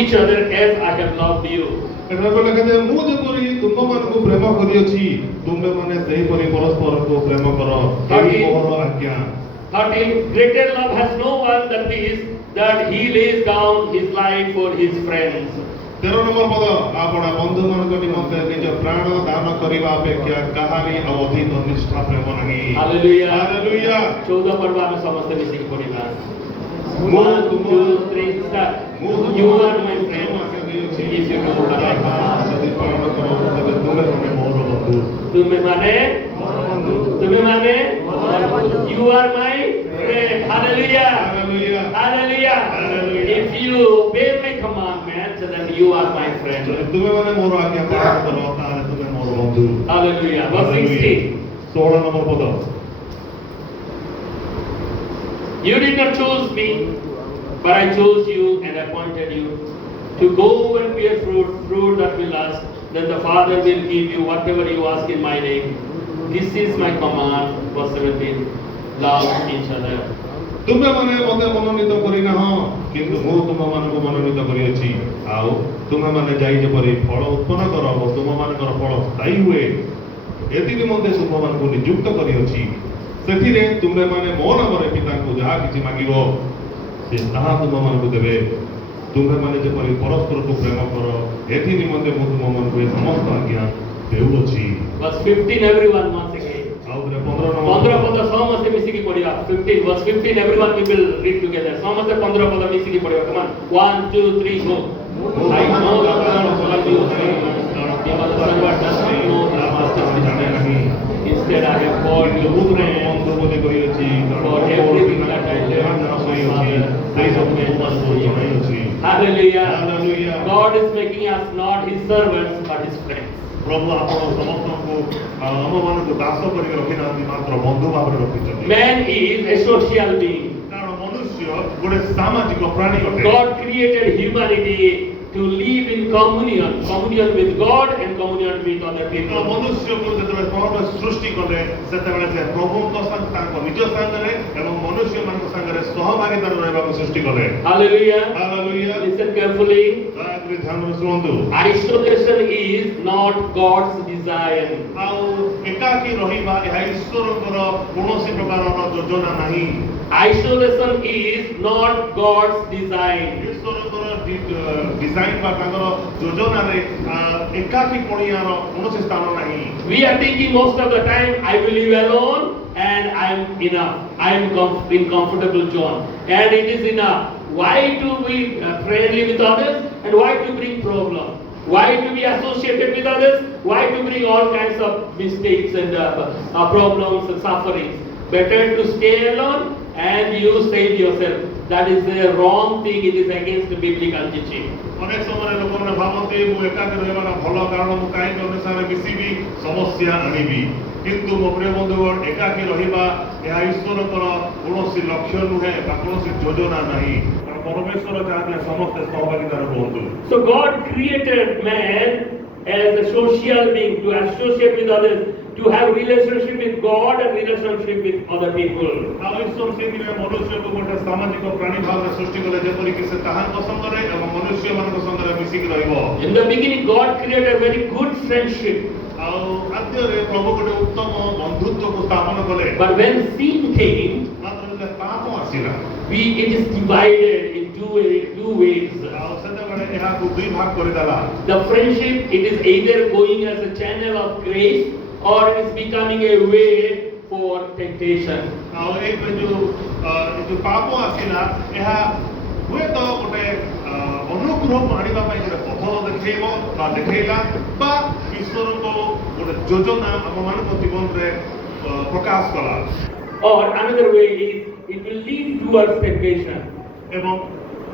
each other as I have loved you. ଏଠାରେ ଲେଖାଯାଏ ମୁଁ ଯେପରି ତୁମମାନଙ୍କୁ ପ୍ରେମ କରିଅଛି ତୁମେମାନେ ସେହିପରି ପରସ୍ପରକୁ ପ୍ରେମ କର ଏହି ମୋର ଆଜ୍ଞା। 13. Greater love has no one than this, that he lays down his life for his friends. 13 নম্বର ପଦ ଆପଣ ବନ୍ଧୁମାନଙ୍କ ନିମନ୍ତେ ନିଜ ପ୍ରାଣ ଦାନ କରିବା ଅପେକ୍ଷା କାହାରି ଆଉ ଅଧିକ ନିଷ୍ଠା ପ୍ରେମ ନାହିଁ। Hallelujah. ହାଲେଲୁୟା। 14 ପର୍ବ ଆମେ ସମସ୍ତେ ମିଶିକି ପଢିବା। 1, 2, 3 start. You are my friend. If you do what I command. ଯଦି ପାଳନ କର ତେବେ ତୁମେମାନେ ମୋର ବନ୍ଧୁ। ତୁମେମାନେ you are my friend. Hallelujah. Hallelujah. Hallelujah. Hallelujah. If you obey my commandments, then you are my friend. ଯଦି ତୁମେମାନେ ମୋର ଆଜ୍ଞା ପାଳନ କର ତାହେଲେ ତୁମେ ମୋର ବନ୍ଧୁ। Hallelujah. Verse 16. 16 নম্বର ପଦ You did not choose me, but I chose you and appointed you to go and bear fruit that will last. Then the Father will give you whatever you ask in my name. This is my command. Verse 17. Love each other. ତୁମେମାନେ ମୋତେ ମନୋନୀତ କରିନାହ କିନ୍ତୁ ମୁଁ ତୁମମାନଙ୍କୁ ମନୋନୀତ କରିଅଛି ଆଉ ତୁମେମାନେ ଯାଇ ଯେପରି ଫଳ ଉତ୍ପନ୍ନ କର ଓ ତୁମମାନଙ୍କର ଫଳ ସ୍ଥାୟୀ ହୁଏ ଏଥି ନିମନ୍ତେ ତୁମମାନଙ୍କୁ ନିଯୁକ୍ତ କରିଅଛି। ସେଥିରେ ତୁମେମାନେ ମୋ ନାମରେ ପିତାଙ୍କୁ ଯାହା କିଛି ମାଗିବ ସେ ତାହା ତୁମମାନଙ୍କୁ ଦେବେ। ତୁମେମାନେ ଯେପରି ପରସ୍ପରକୁ ପ୍ରେମ କର ଏଥି ନିମନ୍ତେ ମୁଁ ତୁମମାନଙ୍କୁ ଏ ସମସ୍ତ ଆଜ୍ଞା ଦେଉଅଛି। Verse 15. Everyone once again. ଆଉ 15 নম্বର 15 ପଦ ସମସ୍ତେ ମିଶିକି ପଢିବା। 15 verse 15 everyone we will read together. ସମସ୍ତେ 15 ପଦ ମିଶିକି ପଢିବା। Come on. 1 2 3 go. I know the Lord what you say. He was the servant does not know the master's business. Instead I have called you friend. ବନ୍ଧୁ କରିଅଛି For everything that I did, ସେଇ ସବୁ ତୁମମାନଙ୍କୁ ଜଣାଇଅଛି। Hallelujah. Hallelujah. God is making us not his servants but his friends. ପ୍ରଭୁ ଆପଣ ସମସ୍ତଙ୍କୁ ଆମମାନଙ୍କୁ ଦାସ କରିକି ରଖିନାହାନ୍ତି ମାତ୍ର ବନ୍ଧୁ ଭାବରେ ରଖିଛନ୍ତି। Man is a social being. କାରଣ ମନୁଷ୍ୟ ଗୋଟେ ସାମାଜିକ ପ୍ରାଣୀ ଅଟେ। God created humanity to live in communion with God and communion with other people. ମନୁଷ୍ୟକୁ ଯେତେବେଳେ ପ୍ରଭୁ ସୃଷ୍ଟି କଲେ ସେତେବେଳେ ସେ ପ୍ରଭୁଙ୍କ ତାଙ୍କ ନିଜ ସାଙ୍ଗରେ ଏବଂ ମନୁଷ୍ୟମାନଙ୍କ ସାଙ୍ଗରେ ସହଭାଗିତାରେ ରହିବାକୁ ସୃଷ୍ଟି କଲେ। Hallelujah. ହାଲେଲୁୟା। Listen carefully. ଦୟାକରି ଧ୍ୟାନରେ ଶୁଣନ୍ତୁ। Isolation is not God's design. ଆଉ ଏକାକୀ ରହିବା ଏହା ଈଶ୍ୱରଙ୍କର କୌଣସି ପ୍ରକାରର ଯୋଜନା ନାହିଁ। Isolation is not God's design. ଈଶ୍ୱରଙ୍କର ଡିଜାଇନ ବା ତାଙ୍କର ଯୋଜନାରେ ଏକାକୀ ପଣିଆର କୌଣସି ସ୍ଥାନ ନାହିଁ। We are thinking most of the time, I will live alone and I am enough. I am in comfortable zone and it is enough. Why to be friendly with others and why to bring problems? Why to be associated with others? Why to bring all kinds of mistakes and problems and sufferings? Better to stay alone and you save yourself. That is a wrong thing. It is against the biblical teaching. ଅନେକ ସମୟରେ ଲୋକମାନେ ଭାବନ୍ତି ମୁଁ ଏକାକୀ ରହିବାଟା ଭଲ କାରଣ ମୁଁ କାହିଁକି ଅନୁସାରେ ମିଶିବି ସମସ୍ୟା ଆଣିବି। କିନ୍ତୁ ମୋ ପ୍ରିୟ ବନ୍ଧୁଗଣ ଏକାକୀ ରହିବା ଏହା ଈଶ୍ୱରଙ୍କର କୌଣସି ଲକ୍ଷ୍ୟ ନୁହେଁ ବା କୌଣସି ଯୋଜନା ନାହିଁ। କାରଣ ପରମେଶ୍ୱର ଚାହାନ୍ତି ସମସ୍ତେ ସହଭାଗିତାରେ ରୁହନ୍ତୁ। So God created man as a social being to associate with others, to have relationship with God and relationship with other people. ଆଉ ଈଶ୍ୱର ସେଇଥିପାଇଁ ମନୁଷ୍ୟକୁ ଗୋଟେ ସାମାଜିକ ପ୍ରାଣୀ ଭାବରେ ସୃଷ୍ଟି କଲେ ଯେପରିକି ସେ ତାହାଙ୍କ ସଙ୍ଗରେ ଏବଂ ମନୁଷ୍ୟମାନଙ୍କ ସଙ୍ଗରେ ମିଶିକି ରହିବ। In the beginning, God created a very good friendship. ଆଉ ଆଦ୍ୟରେ ପ୍ରଭୁ ଗୋଟେ ଉତ୍ତମ ବନ୍ଧୁତ୍ୱକୁ ସ୍ଥାପନ କଲେ। But when sin came, ମାତ୍ର ଯେତେବେଳେ ପାପ ଆସିଲା it is divided in two ways. ଆଉ ସେତେବେଳେ ଏହାକୁ ଦୁଇ ଭାଗ କରିଦେଲା। The friendship, it is either going as a channel of grace or it is becoming a way for temptation. ଆଉ ଏଇ ଯୋଉ ପାପ ଆସିଲା ଏହା ହୁଏତ ଗୋଟେ ଅନୁଗ୍ରହ ଆଣିବା ପାଇଁ ଗୋଟେ ପଥ ଦେଖେଇବ ବା ଦେଖେଇଲା ବା ଈଶ୍ୱରଙ୍କ ଗୋଟେ ଯୋଜନା ଆମମାନଙ୍କ ଜୀବନରେ ପ୍ରକାଶ କଲା। Or another way is it will lead towards temptation. ଏବଂ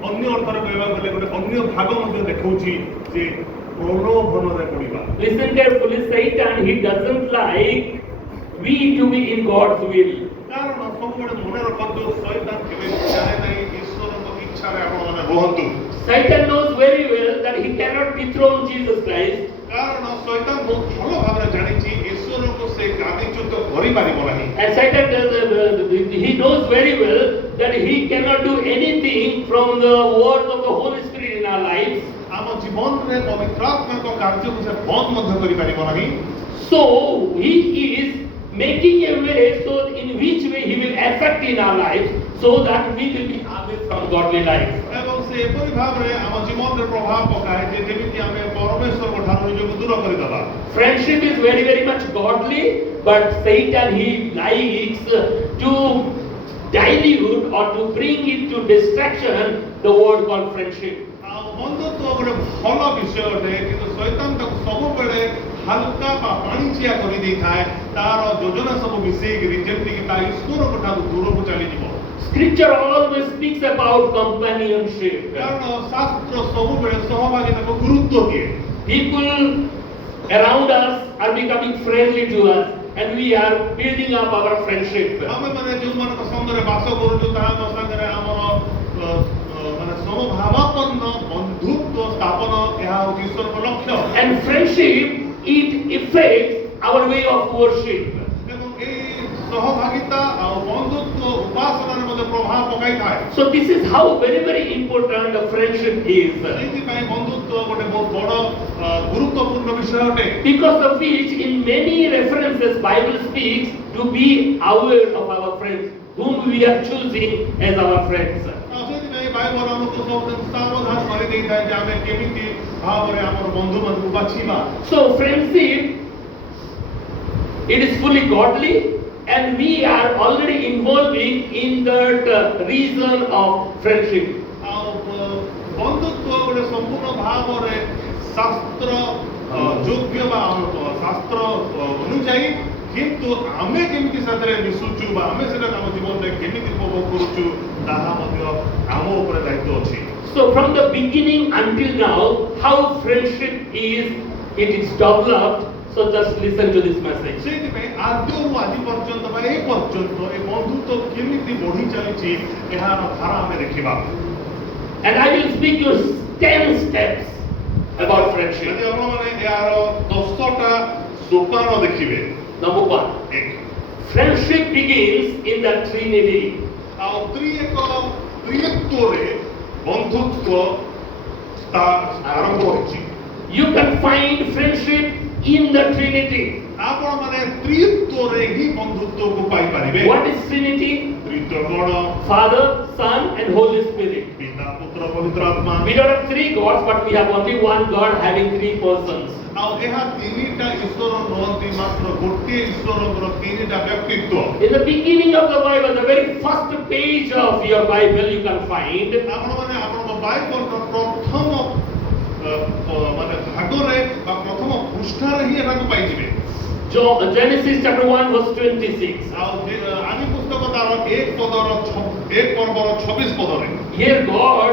ଅନ୍ୟ ଅର୍ଥରେ କହିବାକୁ ଗଲେ ଗୋଟେ ଅନ୍ୟ ଭାଗ ମଧ୍ୟ ଦେଖାଉଛି ଯେ ପ୍ରଲୋଭନରେ ପଡ଼ିବା। Listen carefully, Satan, he doesn't like we to be in God's will. କାରଣ ସବୁବେଳେ ମନେ ରଖନ୍ତୁ ଶୈତାନ କେବେ ଚାହେଁ ନାହିଁ ଈଶ୍ୱରଙ୍କ ଇଚ୍ଛାରେ ଆପଣମାନେ ରୁହନ୍ତୁ। Satan knows very well that he cannot dethrone Jesus Christ. କାରଣ ଶୈତାନ ବହୁତ ଭଲ ଭାବରେ ଜାଣିଛି ଈଶ୍ୱରଙ୍କୁ ସେ ଗାଦିଚ୍ୟୁତ କରିପାରିବ ନାହିଁ। And Satan he knows very well that he cannot do anything from the word of the Holy Spirit in our life. ଜୀବନରେ ପବିତ୍ର ଆତ୍ମାଙ୍କ କାର୍ଯ୍ୟକୁ ସେ ବନ୍ଦ ମଧ୍ୟ କରିପାରିବ ନାହିଁ। So he is making a way so in which way he will affect in our lives so that we will be away from godly life. ଏବଂ ସେ ଏପରି ଭାବରେ ଆମ ଜୀବନରେ ପ୍ରଭାବ ପକାଏ ଯେ ଯେମିତି ଆମେ ପରମେଶ୍ୱରଙ୍କ ଠାରୁ ନିଜକୁ ଦୂର କରିଦେବା। Friendship is very, very much godly, but Satan he likes to dilute or to bring it to distraction the word called friendship. ଆଉ ବନ୍ଧୁତ୍ୱ ଗୋଟେ ଭଲ ବିଷୟ ଅଟେ, କିନ୍ତୁ ଶୈତାନ ତାକୁ ସବୁବେଳେ ହାଲକା ବା ପାଣିଚିଆ କରିଦେଇଥାଏ ତାର ଯୋଜନା ସବୁ ମିଶେଇକିରି ଯେମିତିକି ତା ଈଶ୍ୱରଙ୍କ ଠାରୁ ଦୂରକୁ ଚାଲିଯିବ। Scripture always speaks about companionship. କାରଣ ଶାସ୍ତ୍ର ସବୁବେଳେ ସହଭାଗିତାକୁ ଗୁରୁତ୍ୱ ଦିଏ। People around us are becoming friendly to us and we are building up our friendship. ଆମେ ମାନେ ଯେଉଁମାନଙ୍କ ସଙ୍ଗରେ ବାସ କରୁଛୁ ତାହାଙ୍କ ସାଙ୍ଗରେ ଆମର ମାନେ ସମଭାବାପନ୍ନ ବନ୍ଧୁତ୍ୱ ସ୍ଥାପନ ଏହା ହେଉଛି ଈଶ୍ୱରଙ୍କ ଲକ୍ଷ୍ୟ। And friendship, it affects our way of worship. ଏବଂ ଏହି ସହଭାଗିତା ଆଉ ବନ୍ଧୁତ୍ୱ ଉପାସନାରେ ମଧ୍ୟ ପ୍ରଭାବ ପକାଇଥାଏ। So this is how very, very important a friendship is. ସେଇଥିପାଇଁ ବନ୍ଧୁତ୍ୱ ଗୋଟେ ବହୁତ ବଡ଼ ଗୁରୁତ୍ୱପୂର୍ଣ୍ଣ ବିଷୟ ଅଟେ। Because of which in many references Bible speaks to be aware of our friends whom we are choosing as our friends. ଆଉ ସେଥିପାଇଁ ବାଇବଲ ଆମକୁ ସବୁଦିନ ସାବଧାନ କରିଦେଇଥାଏ ଯେ ଆମେ କେମିତି ଭାବରେ ଆମର ବନ୍ଧୁମାନଙ୍କୁ ବାଛିବା। So friendship, it is fully godly and we are already involving in that reason of friendship. ଆଉ ବନ୍ଧୁତ୍ୱ ଗୋଟେ ସମ୍ପୂର୍ଣ୍ଣ ଭାବରେ ଶାସ୍ତ୍ର ଯୋଗ୍ୟ ବା ଶାସ୍ତ୍ର ଅନୁଯାୟୀ, କିନ୍ତୁ ଆମେ କେମିତି ସେଥିରେ ମିଶୁଛୁ ବା ଆମେ ସେଟା ଆମ ଜୀବନରେ କେମିତି ଉପଭୋଗ କରୁଛୁ ତାହା ମଧ୍ୟ ଆମ ଉପରେ ଦାୟିତ୍ୱ ଅଛି। So from the beginning until now, how friendship is, it is developed. So just listen to this message. ସେଇଥିପାଇଁ ଆଦ୍ୟରୁ ଆଜି ପର୍ଯ୍ୟନ୍ତ ବା ଏ ପର୍ଯ୍ୟନ୍ତ ଏ ବନ୍ଧୁତ୍ୱ କେମିତି ବଢି ଚାଲିଛି ଏହାର ଧାରା ଆମେ ଦେଖିବା। And I will speak you 10 steps about friendship. ଯଦି ଆପଣମାନେ ଏହାର 10ଟା ସୋପାନ ଦେଖିବେ। Number 1, friendship begins in the Trinity. ଆଉ ତ୍ରିତ୍ୱରେ ବନ୍ଧୁତ୍ୱ ଆରମ୍ଭ ହୋଇଛି। You can find friendship in the Trinity. ଆପଣମାନେ ତ୍ରିତ୍ୱରେ ହିଁ ବନ୍ଧୁତ୍ୱକୁ ପାଇପାରିବେ। What is Trinity? ତ୍ରିତ୍ୱ କଣ? Father, Son, and Holy Spirit. ପିତା ପୁତ୍ର ପବିତ୍ର ଆତ୍ମା। We don't have 3 gods, but we have only one God having 3 persons. ଆଉ ଏହା ତିନିଟା ଈଶ୍ୱର ନୁହନ୍ତି, ମାତ୍ର ଗୋଟିଏ ଈଶ୍ୱରଙ୍କର ତିନିଟା ବ୍ୟକ୍ତିତ୍ୱ। In the beginning of the Bible, the very first page of your Bible, you can find ଆପଣମାନେ ଆପଣଙ୍କ ବାଇବଲର ପ୍ରଥମ ମାନେ ଭାଗରେ ବା ପ୍ରଥମ ପୃଷ୍ଠାରେ ହିଁ ଏହାକୁ ପାଇଯିବେ। Genesis chapter 1 verse 26. ଆଉ ଆଦି ପୁସ୍ତକ ତାର 1 ପର୍ବର 26 ପଦରେ Here God,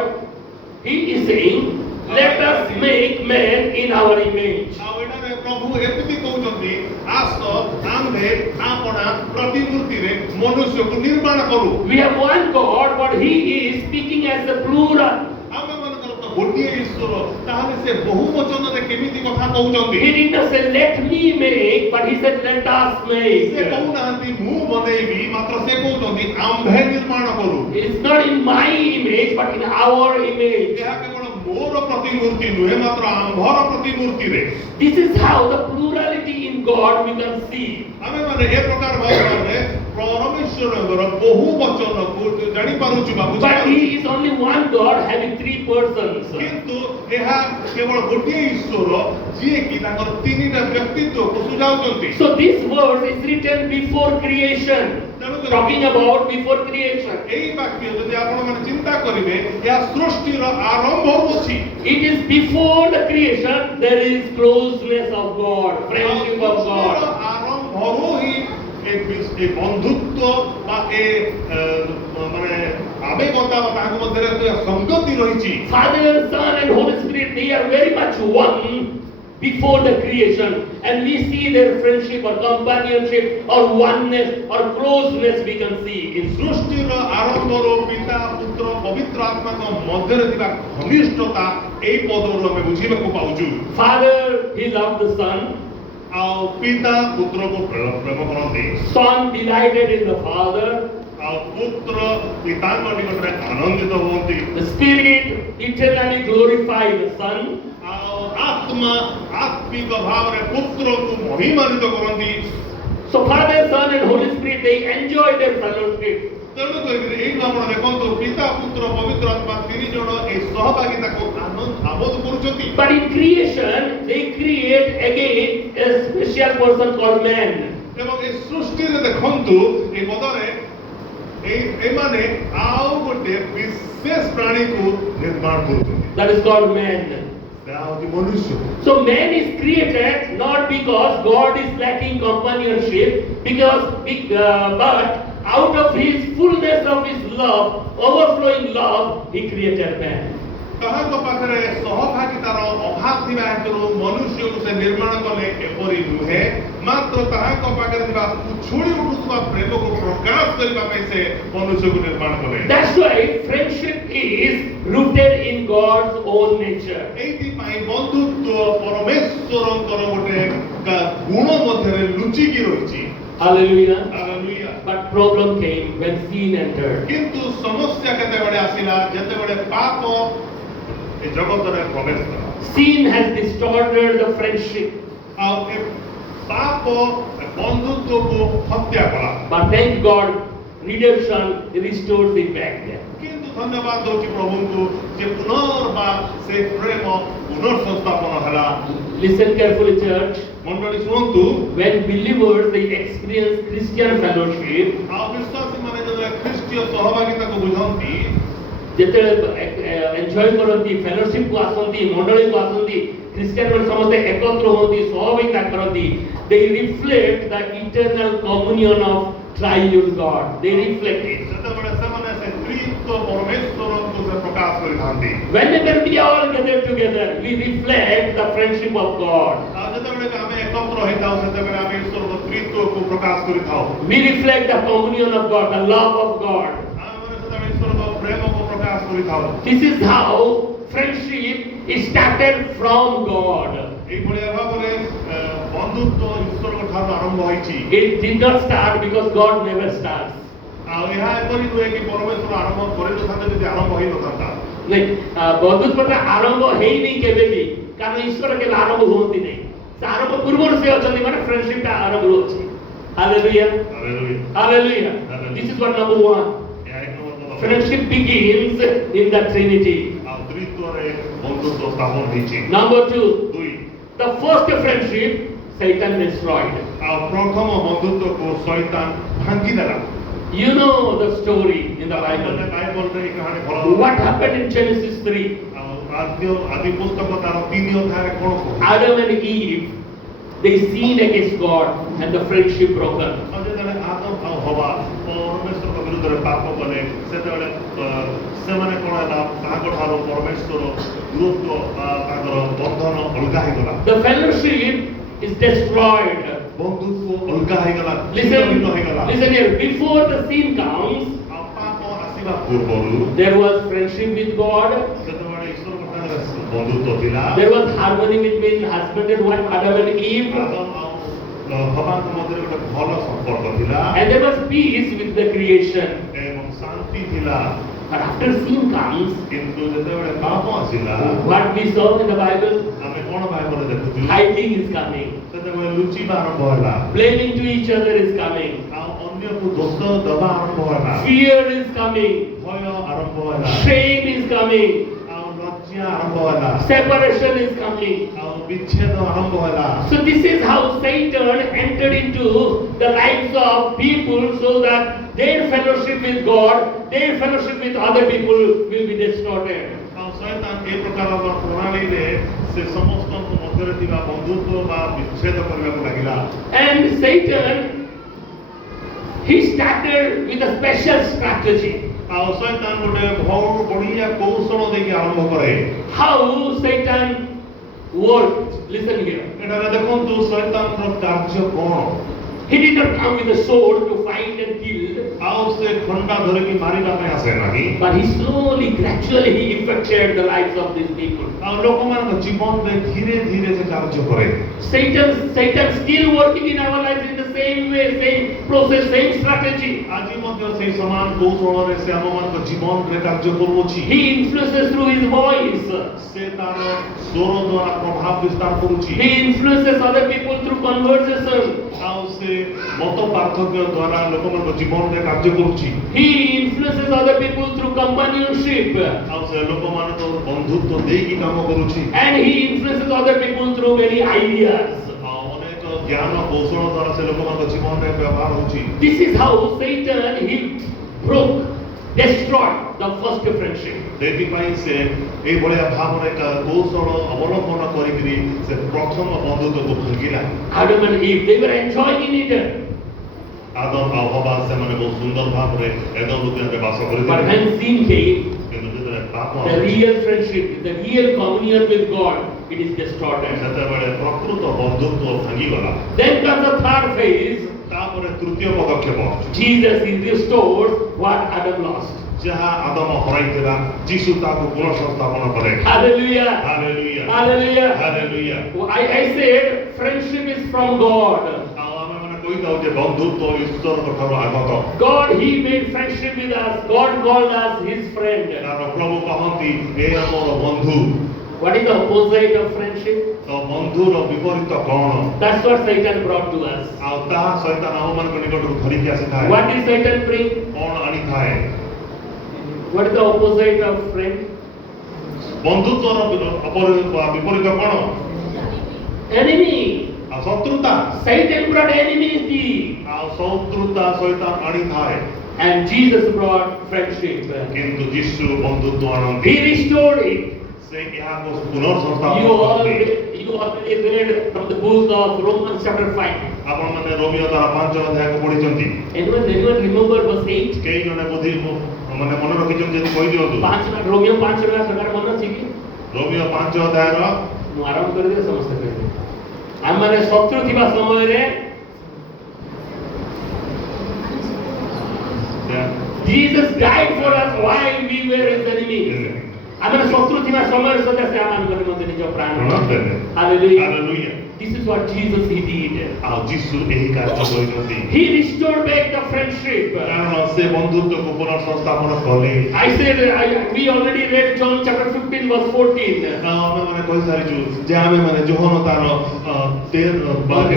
He is saying, let us make man in our image. ଆଉ ଏଠାରେ ପ୍ରଭୁ ଏମିତି କହୁଛନ୍ତି, ଆସ ଆମ୍ଭେ ଆପଣା ପ୍ରତିମୂର୍ତ୍ତିରେ ମନୁଷ୍ୟକୁ ନିର୍ମାଣ କରୁ। We have one God, but He is speaking as a plural. ଆମମାନଙ୍କର ତ ଗୋଟିଏ ଈଶ୍ୱର, ତାହେଲେ ସେ ବହୁବଚନରେ କେମିତି କଥା କହୁଛନ୍ତି? He did not say let me make, but He said let us ସେ make. କହୁନାହାନ୍ତି ମୁଁ ବନେଇବି, ମାତ୍ର ସେ କହୁଛନ୍ତି ଆମ୍ଭେ ନିର୍ମାଣ କରୁ। It is not in my image, but in our image. ଏହା କେବଳ ମୋର ପ୍ରତିମୂର୍ତ୍ତି ନୁହେଁ, ମାତ୍ର ଆମ୍ଭର ପ୍ରତିମୂର୍ତ୍ତିରେ। This is how the plurality in God we can see. ଆମେମାନେ ଏ ପ୍ରକାର ଭାବରେ ପରମେଶ୍ୱରଙ୍କର ବହୁବଚନକୁ ଜାଣିପାରୁଛୁ ବା But ବୁଝିପାରୁଛୁ। He is only one God having 3 persons. କିନ୍ତୁ ଏହା କେବଳ ଗୋଟିଏ ଈଶ୍ୱର ଯିଏକି ତାଙ୍କର ତିନିଟା ବ୍ୟକ୍ତିତ୍ୱକୁ ସୁଝାଉଛନ୍ତି। So this verse is written before creation. Talking about before creation. ଏହି ବାକ୍ୟ ଯଦି ଆପଣମାନେ ଚିନ୍ତା କରିବେ, ଏହା ସୃଷ୍ଟିର ଆରମ୍ଭରୁ ଅଛି। It is before the creation, there is closeness of God, friendship of ସୃଷ୍ଟିର God. ଆରମ୍ଭରୁ ହିଁ ଏ ବନ୍ଧୁତ୍ୱ ବା ମାନେ ଆବେଗତା ବା ତାଙ୍କ ମଧ୍ୟରେ ସଂଗତି ରହିଛି। Father, Son, and Holy Spirit, they are very much one before the creation, and we see their friendship or companionship or oneness or closeness we can see in ସୃଷ୍ଟିର ଆରମ୍ଭରୁ ପିତା ପୁତ୍ର ପବିତ୍ର ଆତ୍ମାଙ୍କ ମଧ୍ୟରେ ଥିବା ଘନିଷ୍ଠତା ଏହି ପଦରୁ ଆମେ ବୁଝିବାକୁ ପାଉଛୁ। Father, He loved the Son. ଆଉ ପିତା ପୁତ୍ରକୁ ପ୍ରେମ କରନ୍ତି। Son delighted in the Father. ଆଉ ପୁତ୍ର ପିତାଙ୍କ ନିକଟରେ ଆନନ୍ଦିତ ହୁଅନ୍ତି। The Spirit eternally glorify the Son. ଆଉ ଆତ୍ମା ଆତ୍ମିକ ଭାବରେ ପୁତ୍ରକୁ ମହିମାନିତ କରନ୍ତି। So Father, Son and Holy Spirit, they enjoy their fellowship. ତେଣୁ କରିକିରି ଏଇଠୁ ଆପଣ ଦେଖନ୍ତୁ ପିତା ପୁତ୍ର ପବିତ୍ର ଆତ୍ମା ତିନି ଜଣ এই ସହଭାଗିତାକୁ ଆମୋଦ କରୁଛନ୍ତି। But in creation, they create again a special person called man. ଏବଂ এই ସୃଷ୍ଟିରେ ଦେଖନ୍ତୁ এই ପଦରେ ଏମାନେ ଆଉ ଗୋଟେ ବିଶେଷ ପ୍ରାଣୀକୁ ନିର୍ମାଣ କରୁଛନ୍ତି। That is called man. ସେ ହେଉଛି ମନୁଷ୍ୟ। So man is created not because God is lacking companionship, but out of his fullness of his love, overflowing love, he created man. ତାହାଙ୍କ ପାଖରେ ସହଭାଗିତାର ଅଭାବ ଥିବା ହେତୁରୁ ମନୁଷ୍ୟକୁ ସେ ନିର୍ମାଣ କଲେ ଏପରି ନୁହେଁ, ମାତ୍ର ତାହାଙ୍କ ପାଖରେ ଥିବା ଉଛୁଳି ଉଠୁଥିବା ପ୍ରେମକୁ ପ୍ରକାଶ କରିବା ପାଇଁ ସେ ମନୁଷ୍ୟକୁ ନିର୍ମାଣ କଲେ। That's why friendship is rooted in God's own nature. ଏଇଥିପାଇଁ ବନ୍ଧୁତ୍ୱ ପରମେଶ୍ୱରଙ୍କର ଗୋଟେ ଗୁଣ ମଧ୍ୟରେ ଲୁଚିକି ରହିଛି। Hallelujah. Hallelujah. But problem came when sin entered. କିନ୍ତୁ ସମସ୍ୟା କେତେବେଳେ ଆସିଲା ଯେତେବେଳେ ପାପ ଏ ଜଗତରେ ପ୍ରବେଶ କଲା। Sin has distorted the friendship. ଆଉ ଏ ପାପ ବନ୍ଧୁତ୍ୱକୁ ହତ୍ୟା କଲା। But thank God, redemption restores it back there. କିନ୍ତୁ ଧନ୍ୟବାଦ ଦଉଛି ପ୍ରଭୁଙ୍କୁ ଯେ ପୁନର୍ବାର ସେ ପ୍ରେମ ପୁନଃସଂସ୍ଥାପନ ହେଲା। Listen carefully, church. ମଣ୍ଡଳୀ ଶୁଣନ୍ତୁ, When believers they experience Christian fellowship, ଆଉ ବିଶ୍ୱାସୀମାନେ ଯେତେବେଳେ ଖ୍ରୀଷ୍ଟୀୟ ସହଭାଗିତାକୁ ବୁଝନ୍ତି, ଯେତେବେଳେ ଏନ୍ଜୟ କରନ୍ତି, ଫେଲୋସିପ୍ କୁ ଆସନ୍ତି, ମଣ୍ଡଳୀ କୁ ଆସନ୍ତି, ଖ୍ରୀଷ୍ଟିଆନ ମାନେ ସମସ୍ତେ ଏକତ୍ର ହୁଅନ୍ତି, ସହଭାଗିତା କରନ୍ତି, they reflect the eternal communion of triune God. They reflect it. ସେତେବେଳେ ସେମାନେ ସେ ତ୍ରିତ୍ୱ ପରମେଶ୍ୱରଙ୍କୁ ସେ ପ୍ରକାଶ କରିଥାନ୍ତି। Whenever we all gather together, we reflect the friendship of God. ଆଉ ଯେତେବେଳେ ଆମେ ଏକତ୍ର ହେଇଥାଉ ସେତେବେଳେ ଆମେ ଈଶ୍ୱରଙ୍କ ତ୍ରିତ୍ୱକୁ ପ୍ରକାଶ କରିଥାଉ। We reflect the communion of God, the love of God. ଆମେମାନେ ସେତେବେଳେ ଈଶ୍ୱରଙ୍କ ପ୍ରେମକୁ ପ୍ରକାଶ କରିଥାଉ। This is how friendship is started from God. ଏଇଭଳିଆ ଭାବରେ ବନ୍ଧୁତ୍ୱ ଈଶ୍ୱରଙ୍କ ଠାରୁ ଆରମ୍ଭ ହୋଇଛି। It did not start because God never starts. ଆଉ ଏହା ଏପରି ନୁହେଁ କି ପରମେଶ୍ୱର ଆରମ୍ଭ କରିନଥାନ୍ତେ ଯଦି ଆରମ୍ଭ ହେଇନଥାନ୍ତା। ନାଇଁ ବନ୍ଧୁତ୍ୱଟା ଆରମ୍ଭ ହେଇନି କେବେ ବି, କାରଣ ଈଶ୍ୱର କେବେ ଆରମ୍ଭ ହୁଅନ୍ତି ନାହିଁ। ସେ ଆରମ୍ଭ ପୂର୍ବରୁ ସେ ଅଛନ୍ତି ମାନେ ଫ୍ରେଣ୍ଡସିପଟା ଆରମ୍ଭ ଅଛି। Hallelujah. Hallelujah. Hallelujah. This is what number one. ଏହା ଏକ ନମ୍ବର ପଦ। Friendship begins in the Trinity. ଆଉ ତ୍ରିତ୍ୱରେ ବନ୍ଧୁତ୍ୱ ସ୍ଥାପନ ହେଇଛି। Number two, ଦୁଇ, the first friendship Satan destroyed. ଆଉ ପ୍ରଥମ ବନ୍ଧୁତ୍ୱକୁ Shaitaan ଭାଙ୍ଗିଦେଲା। You know the story in the ବାଇବଲରେ Bible. ବାଇବଲରେ ଏ କାହାଣୀ ଭଲ। What happened in Genesis 3? ଆଉ ଆଦି ପୁସ୍ତକ ତାର 3 ଅଧ୍ୟାୟରେ କ'ଣ କହୁଛି? Adam and Eve, they sinned against God and the friendship broken. ଆଉ ଯେତେବେଳେ ଆଦମ ଆଉ ହବା ପରମେଶ୍ୱରଙ୍କ ବିରୁଦ୍ଧରେ ପାପ କଲେ ସେତେବେଳେ ସେମାନେ କ'ଣ ହେଲା ତାଙ୍କ ଠାରୁ ପରମେଶ୍ୱର ଦୂରତ୍ୱ ବା ତାଙ୍କର ବନ୍ଧନ ଅଲଗା ହେଇଗଲା। The fellowship is destroyed. ବନ୍ଧୁତ୍ୱ ଅଲଗା ହେଇଗଲା, Listen, ଭିନ୍ନ ହେଇଗଲା। listen here. Before the sin comes, ଆଉ ପାପ ଆସିବା ପୂର୍ବରୁ there was friendship with God. ଯେତେବେଳେ ଈଶ୍ୱରଙ୍କ ସାଙ୍ଗରେ ବନ୍ଧୁତ୍ୱ ଥିଲା, There was harmony between husband and wife, Adam and Eve. Adam ଆଉ ହବାଙ୍କ ମଧ୍ୟରେ ଗୋଟେ ଭଲ ସମ୍ପର୍କ ଥିଲା And there was peace with the creation. ଏବଂ ଶାନ୍ତି ଥିଲା। But after sin comes, କିନ୍ତୁ ଯେତେବେଳେ ପାପ ଆସିଲା, what we saw in the Bible, ଆମେ କ'ଣ ବାଇବଲରେ ଦେଖୁଛୁ? hiding is coming. ସେତେବେଳେ ଲୁଚିବା ଆରମ୍ଭ ହେଲା, Blaming to each other is coming. ଆଉ ଅନ୍ୟକୁ ଦୋଷ ଦେବା ଆରମ୍ଭ ହେଲା, Fear is coming. ଭୟ ଆରମ୍ଭ ହେଲା, Shame is coming. ଆଉ ଲଜ୍ଜା ଆରମ୍ଭ ହେଲା, Separation is coming. ଆଉ ବିଚ୍ଛେଦ ଆରମ୍ଭ ହେଲା। So this is how Satan entered into the lives of people so that their fellowship with God, their fellowship with other people will be distorted. ଆଉ ଶୈତାନ ଏ ପ୍ରକାରର ପ୍ରଣାଳୀରେ ସେ ସମସ୍ତଙ୍କ ମଧ୍ୟରେ ଥିବା ବନ୍ଧୁତ୍ୱ ବା ବିଚ୍ଛେଦ କରିବାକୁ ଲାଗିଲା। And Satan, he started with a special strategy. ଆଉ ଶୈତାନ ଗୋଟେ ବଢିଆ କୌଶଳ ଦେଇକି ଆରମ୍ଭ କରେ। How Satan worked. Listen here. ଏଠାରେ ଦେଖନ୍ତୁ ଶୈତାନର କାର୍ଯ୍ୟ କ'ଣ। He did not come with a sword to fight and kill, ଆଉ ସେ ଖଣ୍ଡା ଧରିକି ମାରିବା ପାଇଁ ଆସେ ନାହିଁ, but he slowly, gradually he affected the lives of these people. ଆଉ ଲୋକମାନଙ୍କ ଜୀବନରେ ଧୀରେ ଧୀରେ ସେ କାର୍ଯ୍ୟ କରେ। Satan still working in our lives in the same way, same process, same strategy. ଆଜି ମଧ୍ୟ ସେଇ ସମାନ କୌଶଳରେ ସେ ଆମମାନଙ୍କ ଜୀବନରେ କାର୍ଯ୍ୟ କରୁଅଛି। He influences through his voice. ସେ ତାର ସ୍ୱର ଦ୍ୱାରା ପ୍ରଭାବ ବିସ୍ତାର କରୁଛି। He influences other people through conversation. ଆଉ ସେ ମତ ପାର୍ଥକ୍ୟ ଦ୍ୱାରା ଲୋକମାନଙ୍କ ଜୀବନରେ କାର୍ଯ୍ୟ କରୁଛି। He influences other people through companionship. ଆଉ ସେ ଲୋକମାନଙ୍କ ବନ୍ଧୁତ୍ୱ ଦେଇକି କାମ କରୁଛି। And he influences other people through many ideas. ଆଉ ଅନେକ ଜ୍ଞାନ କୌଶଳ ଦ୍ୱାରା ସେ ଲୋକମାନଙ୍କ ଜୀବନରେ ବ୍ୟବହାର ହେଉଛି। This is how Satan, he broke, destroyed the first friendship. ସେଥିପାଇଁ ସେ ଏଇଭଳିଆ ଭାବରେ କୌଶଳ ଅବଲମ୍ବନ କରିକିରି ସେ ପ୍ରଥମ ବନ୍ଧୁତ୍ୱକୁ ଭାଙ୍ଗିଲା। Adam and Eve, they were enjoying in Eden. Adam ଆଉ ହବା ସେମାନେ ବହୁତ ସୁନ୍ଦର ଭାବରେ ଏଦମ ଉଦ୍ୟାନରେ ବାସ But କରିଥିଲେ। when sin came, କିନ୍ତୁ ଯେତେବେଳେ ପାପ the real friendship, the real communion with God, it is distorted. ସେତେବେଳେ ପ୍ରକୃତ ବନ୍ଧୁତ୍ୱ ଭାଙ୍ଗିଗଲା। Then comes the third phase. ତାପରେ ତୃତୀୟ ପଦକ୍ଷେପ Jesus, he restores what Adam lost. ଯାହା ଆଦମ ହରାଇଥିଲା ଯୀଶୁ ତାକୁ ପୁନଃସଂସ୍ଥାପନ କଲେ। Hallelujah. Hallelujah Hallelujah. Hallelujah. I said friendship is from God. ଆଉ ଆମେ ମାନେ କହିଥାଉ ଯେ ବନ୍ଧୁତ୍ୱ ଈଶ୍ୱରଙ୍କ ଠାରୁ ଆଗତ। God, he made friendship with us. God called us his friend. କାରଣ ପ୍ରଭୁ କହନ୍ତି ଏ ଆମର ବନ୍ଧୁ। What is the opposite of friendship? ତ ବନ୍ଧୁର ବିପରୀତ କଣ? That's what Satan brought to us. ଆଉ ତାହା ସୈତାନ ଆମମାନଙ୍କ ନିକଟକୁ ଧରିକି ଆସିଥାଏ। What did Satan bring? କଣ ଆଣିଥାଏ? What is the opposite of friend? ବନ୍ଧୁତ୍ୱର ବିପରୀତ କଣ? Enemy. ଆଉ ଶତ୍ରୁତା। Satan brought enmity. ଆଉ ଶତ୍ରୁତା ସୈତାନ ଆଣିଥାଏ। And Jesus brought friendship. କିନ୍ତୁ ଯୀଶୁ ବନ୍ଧୁତ୍ୱ ଆଣନ୍ତି। He restored it. ସେ ଏହାକୁ ପୁନଃସଂସ୍ଥାପନ You କରନ୍ତି। already read from the book of Romans chapter 5. ଆପଣମାନେ ରୋମିଓ ତାର 5 ଅଧ୍ୟାୟକୁ ପଢିଛନ୍ତି। Anyone remember verse 8? କେହି ଜଣେ ବୁଦ୍ଧି ମାନେ ମନେ ରଖିଛନ୍ତି ଯଦି କହିଦିଅନ୍ତୁ। ରୋମିଓ 5 ର ମନେ ଅଛି କି? ରୋମିଓ 5 ଅଧ୍ୟାୟର ମୁଁ ଆରମ୍ଭ କରିଦେବି ସମସ୍ତେ କହିବେ। ଆମମାନେ ଶତ୍ରୁ ଥିବା ସମୟରେ Jesus died for us while we were his enemies. ଆମେ ଶତ୍ରୁ ଥିବା ସମୟରେ ସଦା ସେ ଆମମାନଙ୍କ ନିମନ୍ତେ ନିଜ ପ୍ରାଣ ଦେଲେ। Hallelujah. Hallelujah. This is what Jesus he did. ଆଉ ଯୀଶୁ ଏହି କାର୍ଯ୍ୟ କରିଛନ୍ତି। He restored back the friendship. କାରଣ ସେ ବନ୍ଧୁତ୍ୱକୁ ପୁନଃସଂସ୍ଥାପନ କଲେ। I said we already read John chapter 15 verse 14. ଆମେ ମାନେ କହିସାରିଛୁ ଯେ ଆମେ ମାନେ ଯୋହନ ତାର 11 15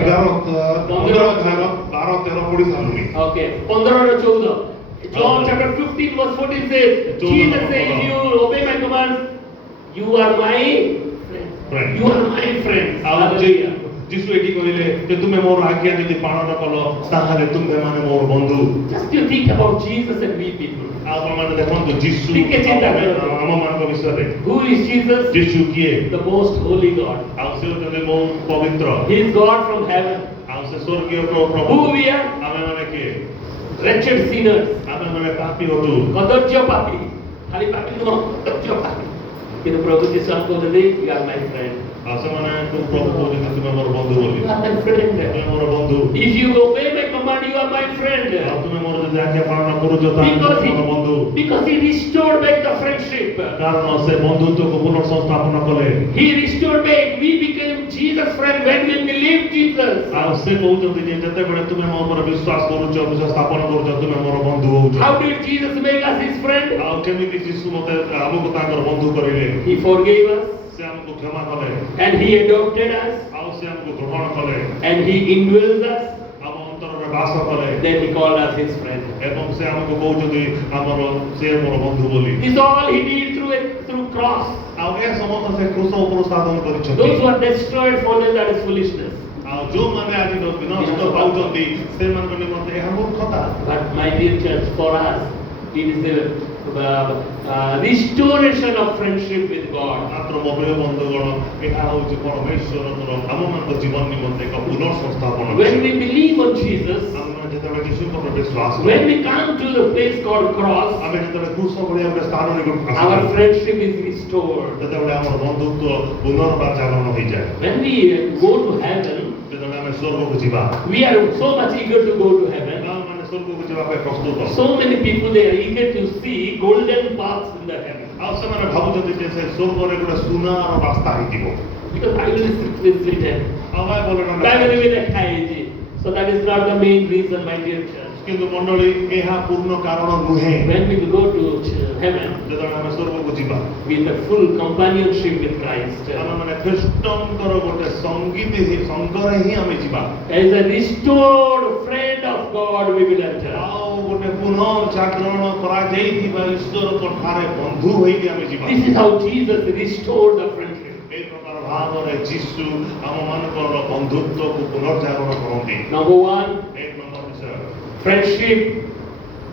ଅଧ୍ୟାୟର 12 13 ପଢି ସାରିଲୁଣି। Okay, 15 ର 14. John chapter 15 verse 14 says, Jesus says, if you obey my commands, you are my friend. You are my friend. Hallelujah. ଯୀଶୁ ଏଠି କହିଲେ ଯେ ତୁମେ ମୋର ଆଜ୍ଞା ଯଦି ପାଳନ କଲ ତାହେଲେ ତୁମେ ମାନେ ମୋର ବନ୍ଧୁ। Just you think about Jesus and we people. ଆପଣମାନେ ଦେଖନ୍ତୁ ଯୀଶୁ ଟିକେ ଚିନ୍ତା କରନ୍ତୁ। ଆମମାନଙ୍କ ବିଷୟରେ। Who is Jesus? ଯୀଶୁ କିଏ? The most holy God. ଆଉ ସେ ହେଉଛନ୍ତି ବହୁତ ପବିତ୍ର। He is God from heaven. ଆଉ ସେ ସ୍ୱର୍ଗୀୟ ପ୍ରଭୁ। Who we are? ଆମେମାନେ କିଏ? Wretched sinners. ଆମେମାନେ ପାପୀ ଅଟୁ। କଦର୍ଯ୍ୟ ପାପୀ। ଖାଲି ପାପୀ ନୁହଁ, କଦର୍ଯ୍ୟ ପାପୀ। କିନ୍ତୁ ପ୍ରଭୁ ଯୀଶୁ ଆମକୁ କହୁଛନ୍ତି, you are my friend. ଆଉ ସେମାନେ ପ୍ରଭୁ କହୁଛନ୍ତି ତୁମେ ମୋର ବନ୍ଧୁ ବୋଲି। You are my friend. ତୁମେ ମୋର ବନ୍ଧୁ। If you obey my command, you are my friend. ଆଉ ତୁମେ ମୋର ଯଦି ଆଜ୍ଞା ପାଳନ କରୁଛ ତାହେଲେ ତୁମେ ମୋର ବନ୍ଧୁ। Because he restored back the friendship. କାରଣ ସେ ବନ୍ଧୁତ୍ୱକୁ ପୁନଃସଂସ୍ଥାପନ କଲେ। He restored back. We became Jesus' friend when we believed Jesus. ଆଉ ସେ କହୁଛନ୍ତି ଯେ ଯେତେବେଳେ ତୁମେ ମୋ ଉପରେ ବିଶ୍ୱାସ କରୁଛ ବିଶ୍ୱାସ ସ୍ଥାପନ କରୁଛ ତୁମେ ମୋର ବନ୍ଧୁ ହଉଛ। How did Jesus make us his friend? ଆଉ କେମିତି ଯୀଶୁ ମତେ ଆମକୁ ତାଙ୍କର ବନ୍ଧୁ କରିଲେ? He forgave us. ସେ ଆମକୁ କ୍ଷମା କଲେ। And he adopted us. ଆଉ ସେ ଆମକୁ ଗ୍ରହଣ କଲେ। And he indwells us. ଆମ ଅନ୍ତରରେ ବାସ କଲେ। Then he called us his friend. ଏବଂ ସେ ଆମକୁ କହୁଛନ୍ତି ଆମର ସେ ମୋର ବନ୍ଧୁ ବୋଲି। This all he did through cross. ଆଉ ଏ ସମସ୍ତ ସେ କୃଷ ଉପରୁ ସାଧନ କରିଛନ୍ତି। Those who are destroyed for them, that is foolishness. ଆଉ ଯୋଉମାନେ ଆଜି ବିନଷ୍ଟ ପାଉଛନ୍ତି ସେମାନଙ୍କ ନିମନ୍ତେ ଏହା ମୂର୍ଖତା। But my dear church, for us, it is the restoration of friendship with God. ମାତ୍ର ମୋ ପ୍ରିୟ ବନ୍ଧୁଗଣ ଏହା ହେଉଛି ପରମେଶ୍ୱରଙ୍କର ଆମମାନଙ୍କ ଜୀବନ ନିମନ୍ତେ ଏକ ପୁନଃସଂସ୍ଥାପନ। When we believe on Jesus, ଆମେ ଯେତେବେଳେ ଯୀଶୁଙ୍କ ଉପରେ ବିଶ୍ୱାସ କରୁ, when we come to the place called cross, ଆମେ ଯେତେବେଳେ କୃଷ ଭଳିଆ ଗୋଟେ ସ୍ଥାନ ନିକଟକୁ our ଆସିଥାଉ friendship is restored. ସେତେବେଳେ ଆମର ବନ୍ଧୁତ୍ୱ ପୁନର୍ବାର ଚାଳନ ହୋଇଯାଏ। When we go to heaven, ଯେତେବେଳେ ଆମେ ସ୍ୱର୍ଗକୁ ଯିବା, we are so much eager to go to heaven. ମାନେ ସ୍ୱର୍ଗକୁ ଯିବା ପାଇଁ ପ୍ରସ୍ତୁତ। So many people, they are eager to see golden paths in the heaven. ଆଉ ସେମାନେ ଭାବୁଛନ୍ତି ଯେ ସେ ସ୍ୱର୍ଗରେ ଗୋଟେ ସୁନାର ରାସ୍ତା ହେଇଥିବ। Because Bible is written. ଆଉ ବାଇବଲରେ Bible ବି ଲେଖା ହେଇଛି So that is not the main reason, my dear church. କିନ୍ତୁ ମଣ୍ଡଳୀ ଏହା ପୂର୍ଣ୍ଣ କାରଣ ନୁହେଁ। When we go to heaven ଯେତେବେଳେ ଆମେ ସ୍ୱର୍ଗକୁ ଯିବା with the full companionship with Christ, ଆମେ ମାନେ ଖ୍ରୀଷ୍ଟଙ୍କର ଗୋଟେ ସଙ୍ଗରେ ହିଁ ଆମେ ଯିବା। as a restored friend of God we will enter. ଆଉ ଗୋଟେ ପୁନଃ ଜାଗରଣ କରାଯାଇଥିବା ଈଶ୍ୱରଙ୍କ ଠାରେ ବନ୍ଧୁ ହୋଇକି ଆମେ ଯିବା। This is how Jesus restored the friendship. এই ପ୍ରକାର ଭାବରେ ଯୀଶୁ ଆମମାନଙ୍କର ବନ୍ଧୁତ୍ୱକୁ ପୁନର୍ଜାଗରଣ କରନ୍ତି। Number one, ଏକ ନମ୍ବର ବିଷୟ friendship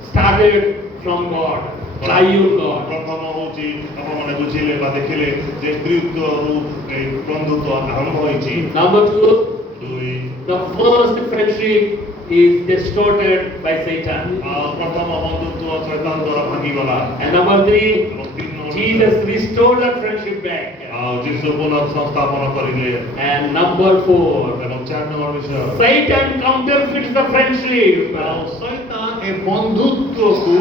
started from God, triune God. ପ୍ରଥମ ହେଉଛି ଆପଣମାନେ ବୁଝିଲେ ବା ଦେଖିଲେ ଯେ ତ୍ରିତ୍ୱରୁ এই ବନ୍ଧୁତ୍ୱ ଆରମ୍ଭ ହୋଇଛି। Number two, ଦୁଇ the first friendship is distorted by Satan. ପ୍ରଥମ ବନ୍ଧୁତ୍ୱ ଶୈତାନ ଦ୍ୱାରା ଭାଙ୍ଗିଗଲା। And number three, ଏବଂ ତିନି number Jesus restored that friendship back. ଆଉ ଯୀଶୁ ପୁନଃ ସଂସ୍ଥାପନ କରିଲେ। And number four, ଏବଂ ଚାରି ନମ୍ବର ବିଷୟ Satan counterfeits the friendship. ଆଉ ଶୈତାନ ଏ ବନ୍ଧୁତ୍ୱକୁ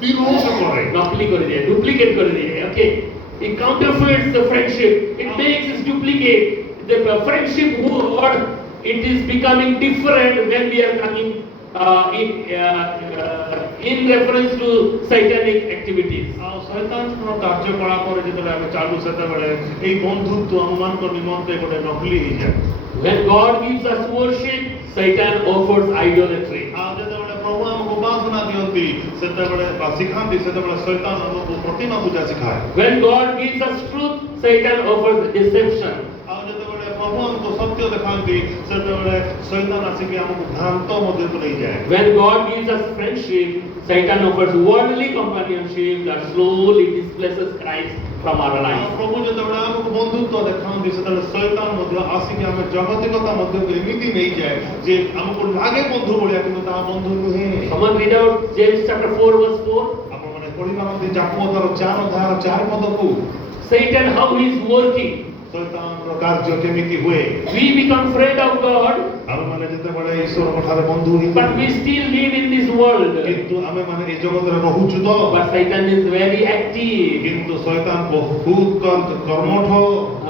ବିରୋଧ କରେ। ନକଲି କରି ଦିଏ, duplicate କରି ଦିଏ. Okay, it counterfeits the friendship. It makes it duplicate. The friendship word, it is becoming different when we are coming in reference to satanic activities. ଆଉ ଶୈତାନର କାର୍ଯ୍ୟକଳାପରେ ଯେତେବେଳେ ଆମେ ଚାଲୁ ସେତେବେଳେ ଏଇ ବନ୍ଧୁତ୍ୱ ଆମମାନଙ୍କ ନିମନ୍ତେ ଗୋଟେ ନକଲି ହେଇଯାଏ। When God gives us worship, Satan offers idolatry. ଆଉ ଯେତେବେଳେ ପ୍ରଭୁ ଆମକୁ ଉପାସନା ଦିଅନ୍ତି ସେତେବେଳେ ବା ଶିଖାନ୍ତି ସେତେବେଳେ ଶୈତାନ ଆମକୁ ପ୍ରତିମା ପୂଜା ଶିଖାଏ। When God gives us truth, Satan offers deception. ଆଉ ଯେତେବେଳେ ପ୍ରଭୁ ଆମକୁ ସତ୍ୟ ଦେଖାନ୍ତି ସେତେବେଳେ ଶୈତାନ ଆସିକି ଆମକୁ ଭ୍ରାନ୍ତ ମଧ୍ୟକୁ ନେଇଯାଏ। When God gives us friendship, Satan offers worldly companionship that slowly displaces Christ from our ଆଉ lives. ପ୍ରଭୁ ଯେତେବେଳେ ଆମକୁ ବନ୍ଧୁତ୍ୱ ଦେଖାନ୍ତି ସେତେବେଳେ ଶୈତାନ ମଧ୍ୟ ଆସିକି ଆମେ ଜଗତିକତା ମଧ୍ୟକୁ ଏମିତି ନେଇଯାଏ ଯେ ଆମକୁ ଲାଗେ ବନ୍ଧୁ ଭଳିଆ କିନ୍ତୁ ତାହା ବନ୍ଧୁ ନୁହେଁ। Someone read out James chapter 4 verse 4. ଆପଣମାନେ ପଢିପାରନ୍ତି ଯାକୋବ ତାର 4 ଅଧ୍ୟାୟର 4 ପଦକୁ। Satan, how he is working. ଶୈତାନର କାର୍ଯ୍ୟ କେମିତି ହୁଏ। We become friend of God, ଆମେମାନେ ଯେତେବେଳେ ଈଶ୍ୱରଙ୍କ ଠାରେ ବନ୍ଧୁ but ହେଇଥାଉ we still live in this world. କିନ୍ତୁ ଆମେମାନେ ଏ ଜଗତରେ ରହୁଛୁ ତ But Satan is very active. କିନ୍ତୁ ଶୈତାନ ବହୁତ କର୍ମଠ।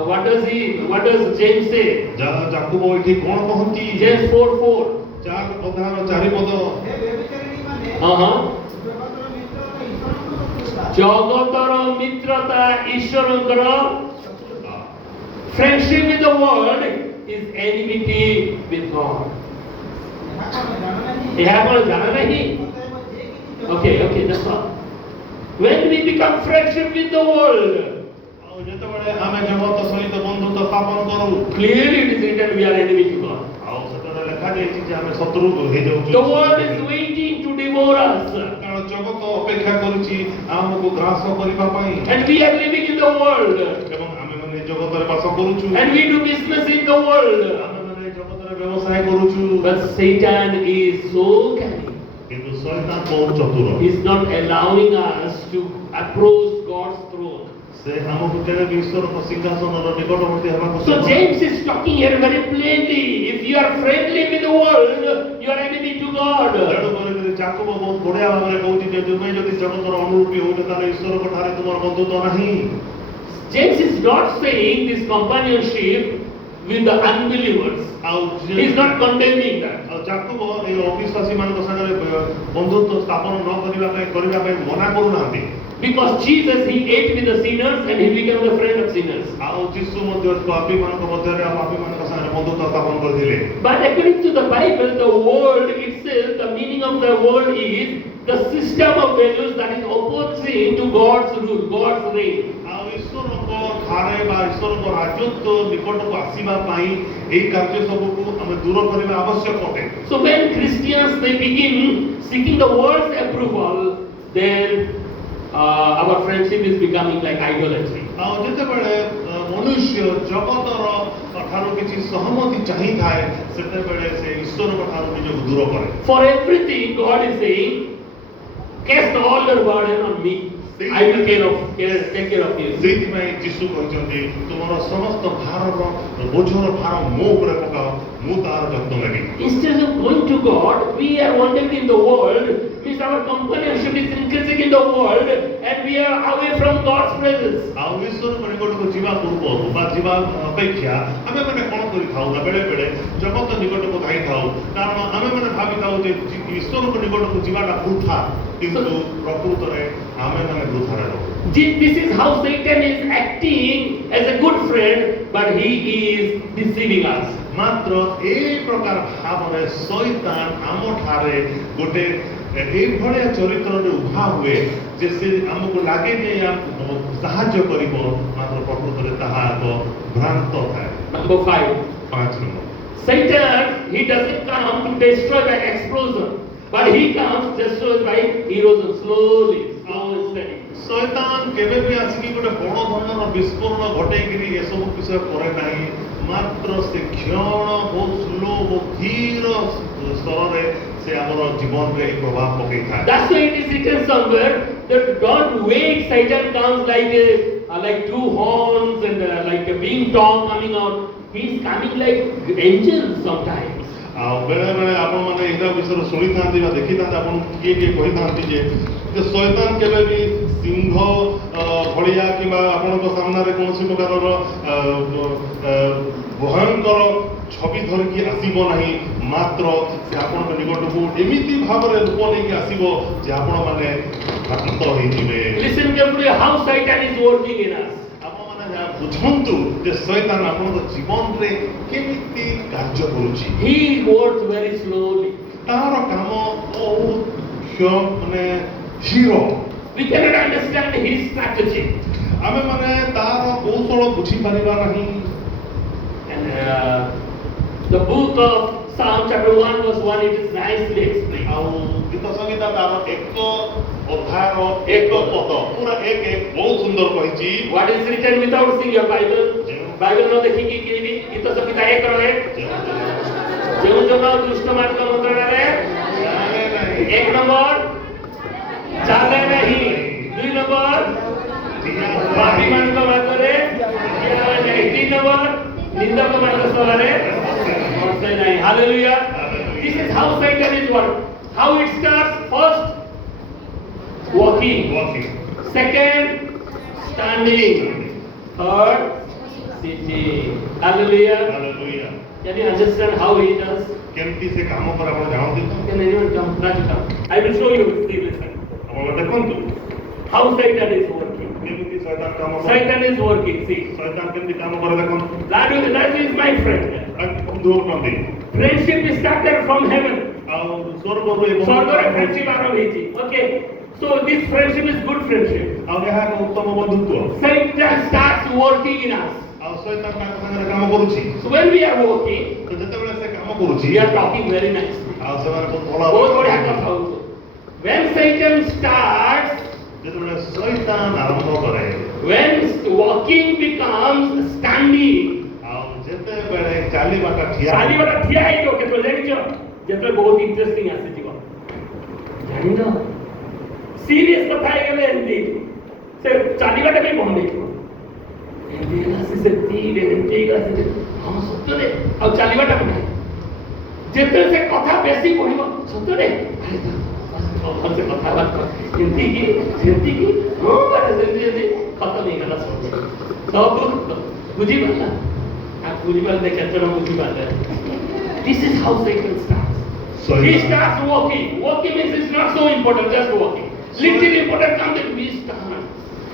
What does James say? ଯାକୋବ ଏଠି କଣ କହନ୍ତି? James 4:4. 4 ଅଧ୍ୟାୟର 4 ପଦ। ଜଗତର ମିତ୍ରତା ଈଶ୍ୱରଙ୍କର, friendship with the world is enmity with God. ଏହା କଣ ଜାଣା ନାହିଁ? Okay, that's all. When we become friendship with the world, ଆଉ ଯେତେବେଳେ ଆମେ ଜଗତ ସହିତ ବନ୍ଧୁତ୍ୱ ସ୍ଥାପନ କରୁ clearly it is written we are enemy to God. ଆଉ ସେଠାରେ ଲେଖାଯାଇଛି ଯେ ଆମେ ଶତ୍ରୁ ହେଇଯାଉଛୁ। The world is waiting to devour us, କାରଣ ଜଗତ ଅପେକ୍ଷା କରୁଛି ଆମକୁ ଗ୍ରାସ କରିବା ପାଇଁ and we are living in the world, ଏବଂ ଆମେମାନେ ଜଗତରେ ବାସ କରୁଛୁ and we do business in the world. ଆମେମାନେ ଜଗତରେ ବ୍ୟବସାୟ କରୁଛୁ। But Satan is so cunning. କିନ୍ତୁ ଶୈତାନ ବହୁତ ଚତୁର। He is not allowing us to approach God's throne. ସେ ଆମକୁ କେବେ ବି ଈଶ୍ୱରଙ୍କ ସିଂହାସନର ନିକଟବର୍ତ୍ତୀ ହେବାକୁ So James is talking here very plainly. If you are friendly with the world, you are enemy to God. ତେଣୁକରି ଯାକୋବ ବହୁତ ବଢିଆ ଭାବରେ କହୁଛି ଯେ ତୁମେ ଯଦି ଜଗତର ଅନୁରୂପୀ ହଉଛ ତାହେଲେ ଈଶ୍ୱରଙ୍କ ଠାରେ ତୁମର ବନ୍ଧୁତ୍ୱ ନାହିଁ। James is not saying this companionship with the unbelievers. He is not condemning that. ଆଉ ଯାକୋବ ଏହି ଅବିଶ୍ୱାସୀ ମାନଙ୍କ ସାଙ୍ଗରେ ବନ୍ଧୁତ୍ୱ ସ୍ଥାପନ ନ କରିବା ପାଇଁ ମନା କରୁନାହାନ୍ତି। Because Jesus, he ate with the sinners and he became the friend of sinners. ଆଉ ଯୀଶୁ ମଧ୍ୟ ପାପୀ ମାନଙ୍କ ମଧ୍ୟରେ ପାପୀ ମାନଙ୍କ ସାଙ୍ଗରେ ବନ୍ଧୁତ୍ୱ ସ୍ଥାପନ କରିଥିଲେ। But according to the Bible, the world itself, the meaning of the world is the system of values that is opposing to God's rule, God's reign. ଆଉ ଈଶ୍ୱରଙ୍କ ଠାରେ ବା ଈଶ୍ୱରଙ୍କ ରାଜତ୍ୱ ନିକଟକୁ ଆସିବା ପାଇଁ ଏହି କାର୍ଯ୍ୟ ସବୁକୁ ଆମେ ଦୂର କରିବା ଆବଶ୍ୟକ ଅଟେ। So when Christians they begin seeking the world's approval, then our friendship is becoming like idolatry. ଆଉ ଯେତେବେଳେ ମନୁଷ୍ୟ ଜଗତର ଠାରୁ କିଛି ସହମତି ଚାହିଁଥାଏ ସେତେବେଳେ ସେ ଈଶ୍ୱରଙ୍କ ଠାରୁ ନିଜକୁ ଦୂର କରେ। For everything God is saying, cast all your burden on me. I will take care of you. ସେଇଥିପାଇଁ ଯୀଶୁ କହିଛନ୍ତି ତୁମର ସମସ୍ତ ଭାରର ବୋଝର ଭାର ମୋ ଉପରେ ପକାଅ ମୁଁ ତାହାର ଯତ୍ନ ନେବି। Instead of going to God, we are wandering in the world. Means our companionship is increasing in the world, and we are away from God's presence. ଆଉ ଈଶ୍ୱରଙ୍କ ନିକଟକୁ ନିକଟକୁ ଯିବା ପୂର୍ବରୁ ବା ଯିବା ଅପେକ୍ଷା ଆମେମାନେ କ'ଣ କରିଥାଉ ନା ବେଳେବେଳେ ଜଗତ ନିକଟକୁ ଧାଇଥାଉ କାରଣ ଆମେମାନେ ଭାବିଥାଉ ଯେ ଈଶ୍ୱରଙ୍କ ନିକଟକୁ ଯିବାଟା ବୃଥା କିନ୍ତୁ ପ୍ରକୃତରେ ଆମେମାନେ ବୃଥାରେ ରହୁ। This is how Satan is acting as a good friend, but he is deceiving us. ମାତ୍ର এই ପ୍ରକାର ଭାବରେ ଶୈତାନ ଆମଠାରେ ଗୋଟେ ଏଇଭଳିଆ ଚରିତ୍ରରେ ଉଭା ହୁଏ ଯେ ସେ ଆମକୁ ଲାଗେ ଯେ ସାହାଯ୍ୟ କରିବ ମାତ୍ର ପ୍ରକୃତରେ ତାହା ଏକ ଭ୍ରାନ୍ତ ଥାଏ। Number 5. 5 number Satan, he doesn't come to destroy by explosion, but he comes to destroy by erosion, slowly, steady. Shaitaan କେବେ ବି ଆସିକି ଗୋଟେ ବଡ଼ ଧରଣର ବିସ୍ଫୋରଣ ଘଟେଇକିରି ଏସବୁ ବିଷୟ କରେ ନାହିଁ ମାତ୍ର ସେ କ୍ଷଣ ବହୁତ ସ୍ଲୋ ବହୁତ ଧୀର ସ୍ତରରେ ସେ ଆମର ଜୀବନରେ ଏହି ପ୍ରଭାବ ପକେଇଥାଏ। That's why it is written somewhere that don't wait, Satan comes like two horns and like a being tongue coming out. He's coming like angels sometimes. ଆଉ ବେଳେବେଳେ ଆପଣମାନେ ଏଇଟା ବିଷୟରେ ଶୁଣିଥାନ୍ତି ବା ଦେଖିଥାନ୍ତି ଆପଣ କିଏ କିଏ କହିଥାନ୍ତି ଯେ ଶୈତାନ କେବେ ବି ସିଂହ ଭଳିଆ କିମ୍ବା ଆପଣଙ୍କ ସାମ୍ନାରେ କୌଣସି ପ୍ରକାରର ଭୟଙ୍କର ଛବି ଧରିକି ଆସିବ ନାହିଁ ମାତ୍ର ସେ ଆପଣଙ୍କ ନିକଟକୁ ଏମିତି ଭାବରେ ରୂପ ନେଇକି ଆସିବ ଯେ ଆପଣମାନେ ଭ୍ରାନ୍ତ ହେଇଯିବେ। Listen carefully how Satan is working in us. ଆପଣମାନେ ବୁଝନ୍ତୁ ଯେ ଶୈତାନ ଆପଣଙ୍କ ଜୀବନରେ କେମିତି କାର୍ଯ୍ୟ କରୁଛି। He works very slowly. ତାର କାମ ବହୁତ ମାନେ ଧୀର। We cannot understand his strategy. ଆମେମାନେ ତାର କୌଶଳ ବୁଝିପାରିବା ନାହିଁ। And the book of Psalm chapter 1 verse 1, it is nicely explained. ଆଉ ଗୀତ ସଂଗୀତ ତାର ଏକ ଅଧ୍ୟାୟର ଏକ ପଦ ପୁରା ଏକ ବହୁତ ସୁନ୍ଦର କହିଛି। What is written without seeing your Bible? Bible ନ ଦେଖିକି କେହି ଗୀତ ସଂଗୀତ 1 ର 1 ଯେଉଁ ଦୁଷ୍ଟ ମାନଙ୍କ ମନ୍ତ୍ରଣାରେ 1 ନମ୍ବର ଚାଲେ ନାହିଁ, 2 ନମ୍ବର ପାପୀ ମାନଙ୍କ ମାର୍ଗରେ 3 ନମ୍ବର ନିନ୍ଦକ ମାନଙ୍କ ସଭାରେ ବସେ ନାହିଁ। Hallelujah. This is how Satan is working. How it starts? First, walking. Second, standing. Third, sitting. Hallelujah. Can you understand how he does? କେମିତି ସେ କାମ କରେ ଆପଣ ଜାଣନ୍ତି? Can anyone come? Raju come. I will show you. See, listen. ଆପଣ ଦେଖନ୍ତୁ How Satan is working. କେମିତି ଶୈତାନ କାମ କରେ। Satan is working. See. Shaitaan କେମିତି କାମ କରେ ଦେଖନ୍ତୁ। Raju is my friend. ବନ୍ଧୁ ଅଟନ୍ତି। Friendship is started from heaven. ଆଉ ସ୍ୱର୍ଗରୁ ଏ ସ୍ୱର୍ଗରେ friendship ଆରମ୍ଭ ହେଇଛି. Okay. So this friendship is good friendship. ଆଉ ଏହା ଏକ ଉତ୍ତମ ବନ୍ଧୁତ୍ୱ। Satan starts working in us. ଆଉ ଶୈତାନ ତାଙ୍କ ସାଙ୍ଗରେ କାମ କରୁଛି। So when we are working, ତ ଯେତେବେଳେ ସେ କାମ କରୁଛି we are talking very nicely. ଆଉ ସେମାନେ ବହୁତ ଭଲ ବହୁତ ବଢିଆ କଥା ହଉଛି। When Satan starts, ଯେତେବେଳେ ଶୈତାନ ଆରମ୍ଭ କରେ when walking becomes standing, ଆଉ ଯେତେବେଳେ ଚାଲିବାଟା ଠିଆ ଚାଲିବାଟା ଠିଆ ହେଇଯିବ କେତେବେଳେ ଜାଣିଛ? ଯେତେବେଳେ ବହୁତ ଇଣ୍ଟରେଷ୍ଟିଂ ଆସିଯିବ ଜାଣିନ ସିରିୟସ୍ କଥା ହେଇଗଲେ ଏମିତି ସେ ଚାଲିବାଟା ବି ବନ୍ଦ ହେଇଯିବ। ଏମିତି ହେଇଗଲା ହଁ ସତରେ ଆଉ ଚାଲିବାଟା ବି ନାହିଁ। ଯେତେବେଳେ ସେ କଥା ବେଶୀ କହିବ ସତରେ ଭଲସେ କଥାବାର୍ତ୍ତା ଏମିତିକି ସେମିତିକି ହଁ ସେମିତି ଖତମ ହେଇଗଲା ସବୁ ବୁଝିପାରିଲା ଆଉ ବୁଝିପାରିଲେ କେତେ ଜଣ ବୁଝିପାରିଲେ। This is how Satan starts. He starts walking. Walking means it's not so important, just walking. Little important comes that we stand.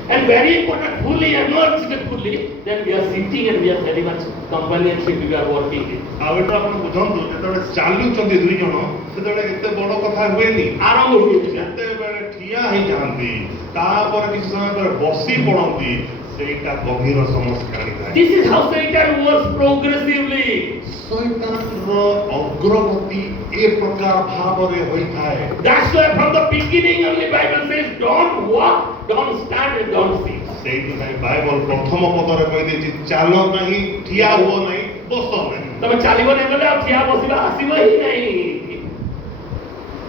And very important, fully immersed fully, then we are sitting and we are very much companionship we are working in. ଆଉ ଏଟା ଆପଣ ବୁଝନ୍ତୁ ଯେତେବେଳେ ଚାଲୁଛନ୍ତି ଦୁଇ ଜଣ ସେତେବେଳେ ଏତେ ବଡ଼ କଥା ହୁଏନି। ଆରମ୍ଭ ହୁଏ ଯେତେବେଳେ ଠିଆ ହେଇଯାଆନ୍ତି ତାପରେ କିଛି ସମୟ ପରେ ବସି ପଡ଼ନ୍ତି ସେଇଟା ଗଭୀର ସମସ୍ୟା ଆଣିଥାଏ। This is how Satan works progressively. ଶୈତାନର ଅଗ୍ରଗତି ଏ ପ୍ରକାର ଭାବରେ ହୋଇଥାଏ। That's why from the beginning only Bible says don't walk, don't stand and don't sit. ସେଇଥିପାଇଁ ବାଇବଲ ପ୍ରଥମ ପଦରେ କହିଦେଇଛି ଚାଲ ନାହିଁ, ଠିଆ ହୁଅ ନାହିଁ, ବସ ନାହିଁ। ତମେ ଚାଲିବ ନାହିଁ ବୋଲେ ଆଉ ଠିଆ ବସିବା ଆସିବ ହିଁ ନାହିଁ।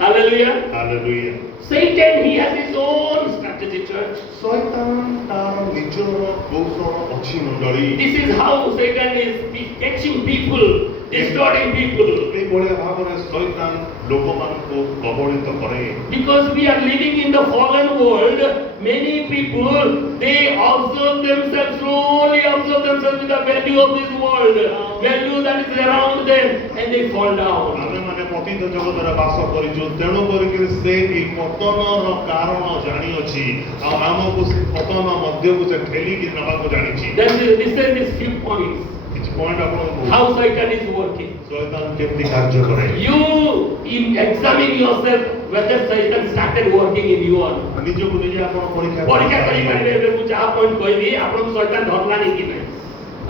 Hallelujah. Hallelujah. Satan, he has his own strategy, church. Shaitaan ତାର ନିଜର କୌଶଳ ଅଛି ମଣ୍ଡଳୀ। This is how Satan is catching people distorting people. ଏଇଭଳିଆ ଭାବରେ ଶୈତାନ ଲୋକମାନଙ୍କୁ କବଳିତ କରେ। Because we are living in the fallen world, many people, they observe themselves, slowly observe themselves with the value of this world, value that is around them, and they fall down. ଆମେମାନେ ପତିତ ଜଗତରେ ବାସ କରିଛୁ, ତେଣୁ କରିକି ସେ ଏହି ପତନର କାରଣ ଜାଣିଅଛି ଆଉ ଆମକୁ ସେ ପତନ ମଧ୍ୟକୁ ସେ ଠେଲିକି ନେବାକୁ ଜାଣିଛି। Then listen these few points. କିଛି ପଏଣ୍ଟ ଆପଣଙ୍କୁ How Satan is working. Shaitaan କେମିତି କାର୍ଯ୍ୟ କରେ। You examine yourself whether Satan started working in you or not. ନିଜକୁ ନିଜେ ଆପଣ ପରୀକ୍ଷା ପରୀକ୍ଷା କରିପାରିବେ। ଏବେ ମୁଁ ଯାହା ପଏଣ୍ଟ କହିଲି ଆପଣଙ୍କୁ ଶୈତାନ ଧରିଲାନି କି ନାହିଁ।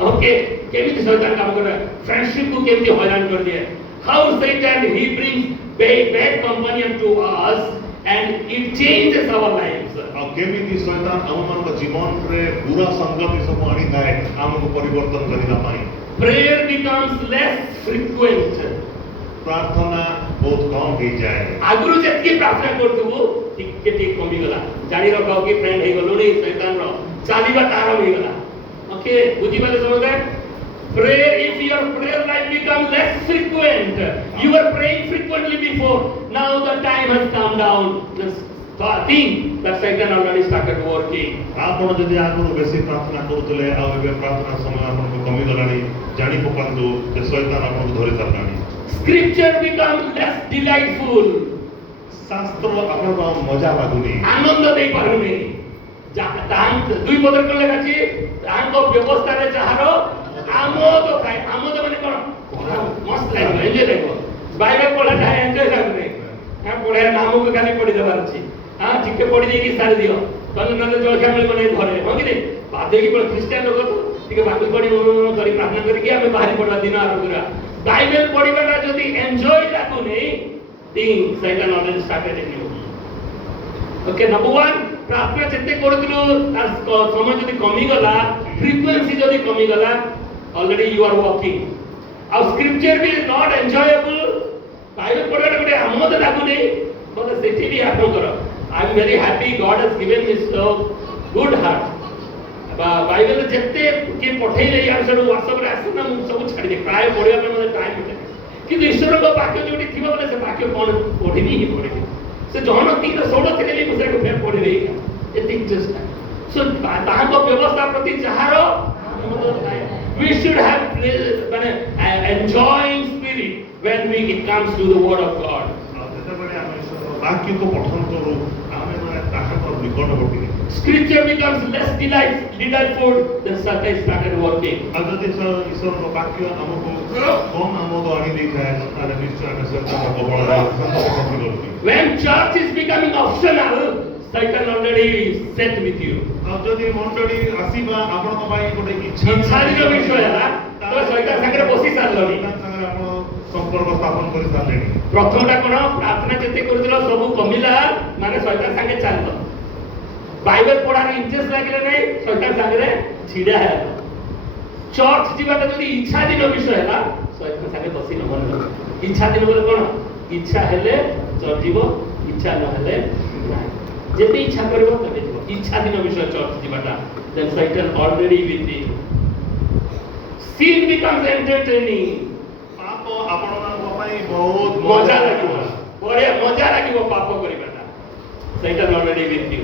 ଓକେ, କେମିତି ଶୈତାନ କାମ କରେ, ଫ୍ରେଣ୍ଡସିପ୍ କୁ କେମିତି ହଇରାଣ କରିଦିଏ। How Satan he brings bad companion to us and it changes our lives. ଆଉ କେମିତି ଶୈତାନ ଆମମାନଙ୍କ ଜୀବନରେ ପୁରା ସଂଗତି ସବୁ ଆଣିଥାଏ ଆମକୁ ପରିବର୍ତ୍ତନ କରିବା ପାଇଁ। Prayer becomes less frequent. ପ୍ରାର୍ଥନା ବହୁତ କମ ହେଇଯାଏ। ଆଗରୁ ଯେତିକି ପ୍ରାର୍ଥନା କରୁଥିବୁ ଟିକେ ଟିକେ କମିଗଲା। ଜାଣି ରଖ କି ଫ୍ରେଣ୍ଡ ହେଇଗଲୁଣି ଶୈତାନର, ଚାଲିବାଟା ଆରମ୍ଭ ହେଇଗଲା। ଓକେ, ବୁଝିପାରିଲେ ସମସ୍ତେ? Prayer, if your prayer life becomes less frequent, you were praying frequently before, now the time has come down. Just think that Satan already started working. ଆପଣ ଯଦି ଆଗରୁ ବେଶୀ ପ୍ରାର୍ଥନା କରୁଥିଲେ ଆଉ ଏବେ ପ୍ରାର୍ଥନା ସମୟ ଆପଣଙ୍କୁ କମିଗଲାଣି, ଜାଣି ପକାନ୍ତୁ ଯେ ଶୈତାନ ଆପଣଙ୍କୁ ଧରି ସାରିଲାଣି। Scripture becomes less delightful. ଶାସ୍ତ୍ର ଆପଣଙ୍କୁ ଆଉ ମଜା ଲାଗୁନି। ଆନନ୍ଦ ଦେଇ ପାରୁନି। ଦୁଇ ପଦର କଣ ଲେଖା ଅଛି? ତାଙ୍କ ବ୍ୟବସ୍ଥାରେ ଯାହାର ଆମୋଦ ଥାଏ। ଆମୋଦ ମାନେ କଣ? ମସ୍ତ ଲାଗିବ, ଏନ୍ଜୟ ଲାଗିବ। ବାଇବେଲ ପଢାଟା ଏନ୍ଜୟ ଲାଗୁନି। ପଢିବା ନାମକୁ ଖାଲି ପଢିଦେବାର ଅଛି। ଟିକେ ପଢି ଦେଇକି ସାରି ଦିଅ, ନହେଲେ ଜଳଖିଆ ମିଳିବ ନାହିଁ ଘରେ, ହଁ କି ନାହିଁ? ବାଧ୍ୟକି ଖ୍ରୀଷ୍ଟିଆନ ଲୋକ ତ ଟିକେ ବାଇବେଲ ପଢି କରି ପ୍ରାର୍ଥନା କରିକି ଆମେ ବାହାରି ପଡିବା ଦିନ ଆରମ୍ଭ କରିବା। ବାଇବେଲ ପଢିବାଟା ଯଦି ଏନ୍ଜୟ ଲାଗୁନି, think Satan already started in you. Okay, number one, ପ୍ରାର୍ଥନା ଯେତେ କରୁଥିଲୁ ତାର ସମୟ ଯଦି କମିଗଲା, ଫ୍ରିକ୍ୱେନ୍ସି ଯଦି କମିଗଲା, already you are walking. ଆଉ scripture ବି not enjoyable, ବାଇବେଲ ପଢିବାଟା ଗୋଟେ ଆମୋଦ ଲାଗୁନି, ବୋଲେ ସେଠି ବି ଆପଣଙ୍କର I am very happy God has given me so good heart. Bible ଯେତେ କିଏ ପଠେଇଲେ ୟାର ସେଠୁ ହ୍ୱାଟ୍ସଆପରେ ଆସେ ନା, ମୁଁ ସବୁ ଛାଡ଼ିଦିଏ, ପ୍ରାୟ ପଢିବା ପାଇଁ ମୋତେ ଟାଇମ୍ ମିଳେ। କିନ୍ତୁ ଈଶ୍ୱରଙ୍କ ବାକ୍ୟ ଯୋଉଠି ଥିବ ବୋଲେ ସେ ବାକ୍ୟ କଣ ପଢିବି ହିଁ ପଢିବି। ସେ ଜହନ 3:16 ଥିଲେ ବି ମୁଁ ସେଠୁ ଫେର ପଢିବି, ଏତେ ଇଣ୍ଟରେଷ୍ଟ ନାହିଁ। ସୋ ତାହାଙ୍କ ବ୍ୟବସ୍ଥା ପ୍ରତି ଯାହାର ଆମୋଦ ଥାଏ, we should have ମାନେ enjoying spirit when it comes to the word of God. ଯେତେବେଳେ ଆମେ ଈଶ୍ୱରର ବାକ୍ୟକୁ ପଠନ କରୁ, ଆମେ ମାନେ ତାହାଙ୍କ ନିକଟବର୍ତ୍ତୀ। Scripture becomes less delightful, then Satan started working. ଆଉ ଯଦି ଈଶ୍ୱରର ବାକ୍ୟ ଆମକୁ କମ ଆମୋଦ ଆଣି ଦେଇଥାଏ, ତାହେଲେ ନିଶ୍ଚୟ ଆମେ ଶୈତାନର କବଳରେ ସଂଗତି କରୁଛୁ। When church is becoming optional, Satan already set with you. ଆଉ ଯଦି ମଣ୍ଡଳୀ ଆସିବା ଆପଣଙ୍କ ପାଇଁ ଗୋଟେ ଇଚ୍ଛାଧୀନ ବିଷୟ ହେଲା, ତ ଶୈତାନ ସାଙ୍ଗରେ ବସି ସାରିଲଣି। ତା ସାଙ୍ଗରେ ଆପଣ ସମ୍ପର୍କ ସ୍ଥାପନ କରି ସାରିଲେଣି। ପ୍ରଥମଟା କଣ? ପ୍ରାର୍ଥନା ଯେତେ କରୁଥିଲ ସବୁ କମିଲା, ମାନେ ଶୈତାନ ସାଙ୍ଗେ ଚାଲିଲ। ବାଇବେଲ ପଢାର ଇଣ୍ଟରେଷ୍ଟ ଲାଗିଲା ନାହିଁ, ଶୈତାନ ସାଙ୍ଗରେ ଛିଡା ହେଲା। ଚର୍ଚ୍ଚ ଯିବାଟା ଯଦି ଇଚ୍ଛାଧୀନ ବିଷୟ ହେଲା, ଶୈତାନ ସାଙ୍ଗେ ବସି ନବନି। ଇଚ୍ଛାଧୀନ ବୋଲେ କଣ? ଇଚ୍ଛା ହେଲେ ଚର୍ଚ୍ଚ ଯିବ, ଇଚ୍ଛା ନହେଲେ ନାହିଁ। ଯେତେ ଇଚ୍ଛା କରିବ ତେବେ ଯିବ। ଇଚ୍ଛାଧୀନ ବିଷୟ ଚର୍ଚ୍ଚ ଯିବାଟା, then Satan already with you. Sin becomes entertaining. ପାପ ଆପଣମାନଙ୍କ ପାଇଁ ବହୁତ ମଜା ଲାଗିବ, ବଢିଆ ମଜା ଲାଗିବ ପାପ କରିବାଟା। Satan already with you.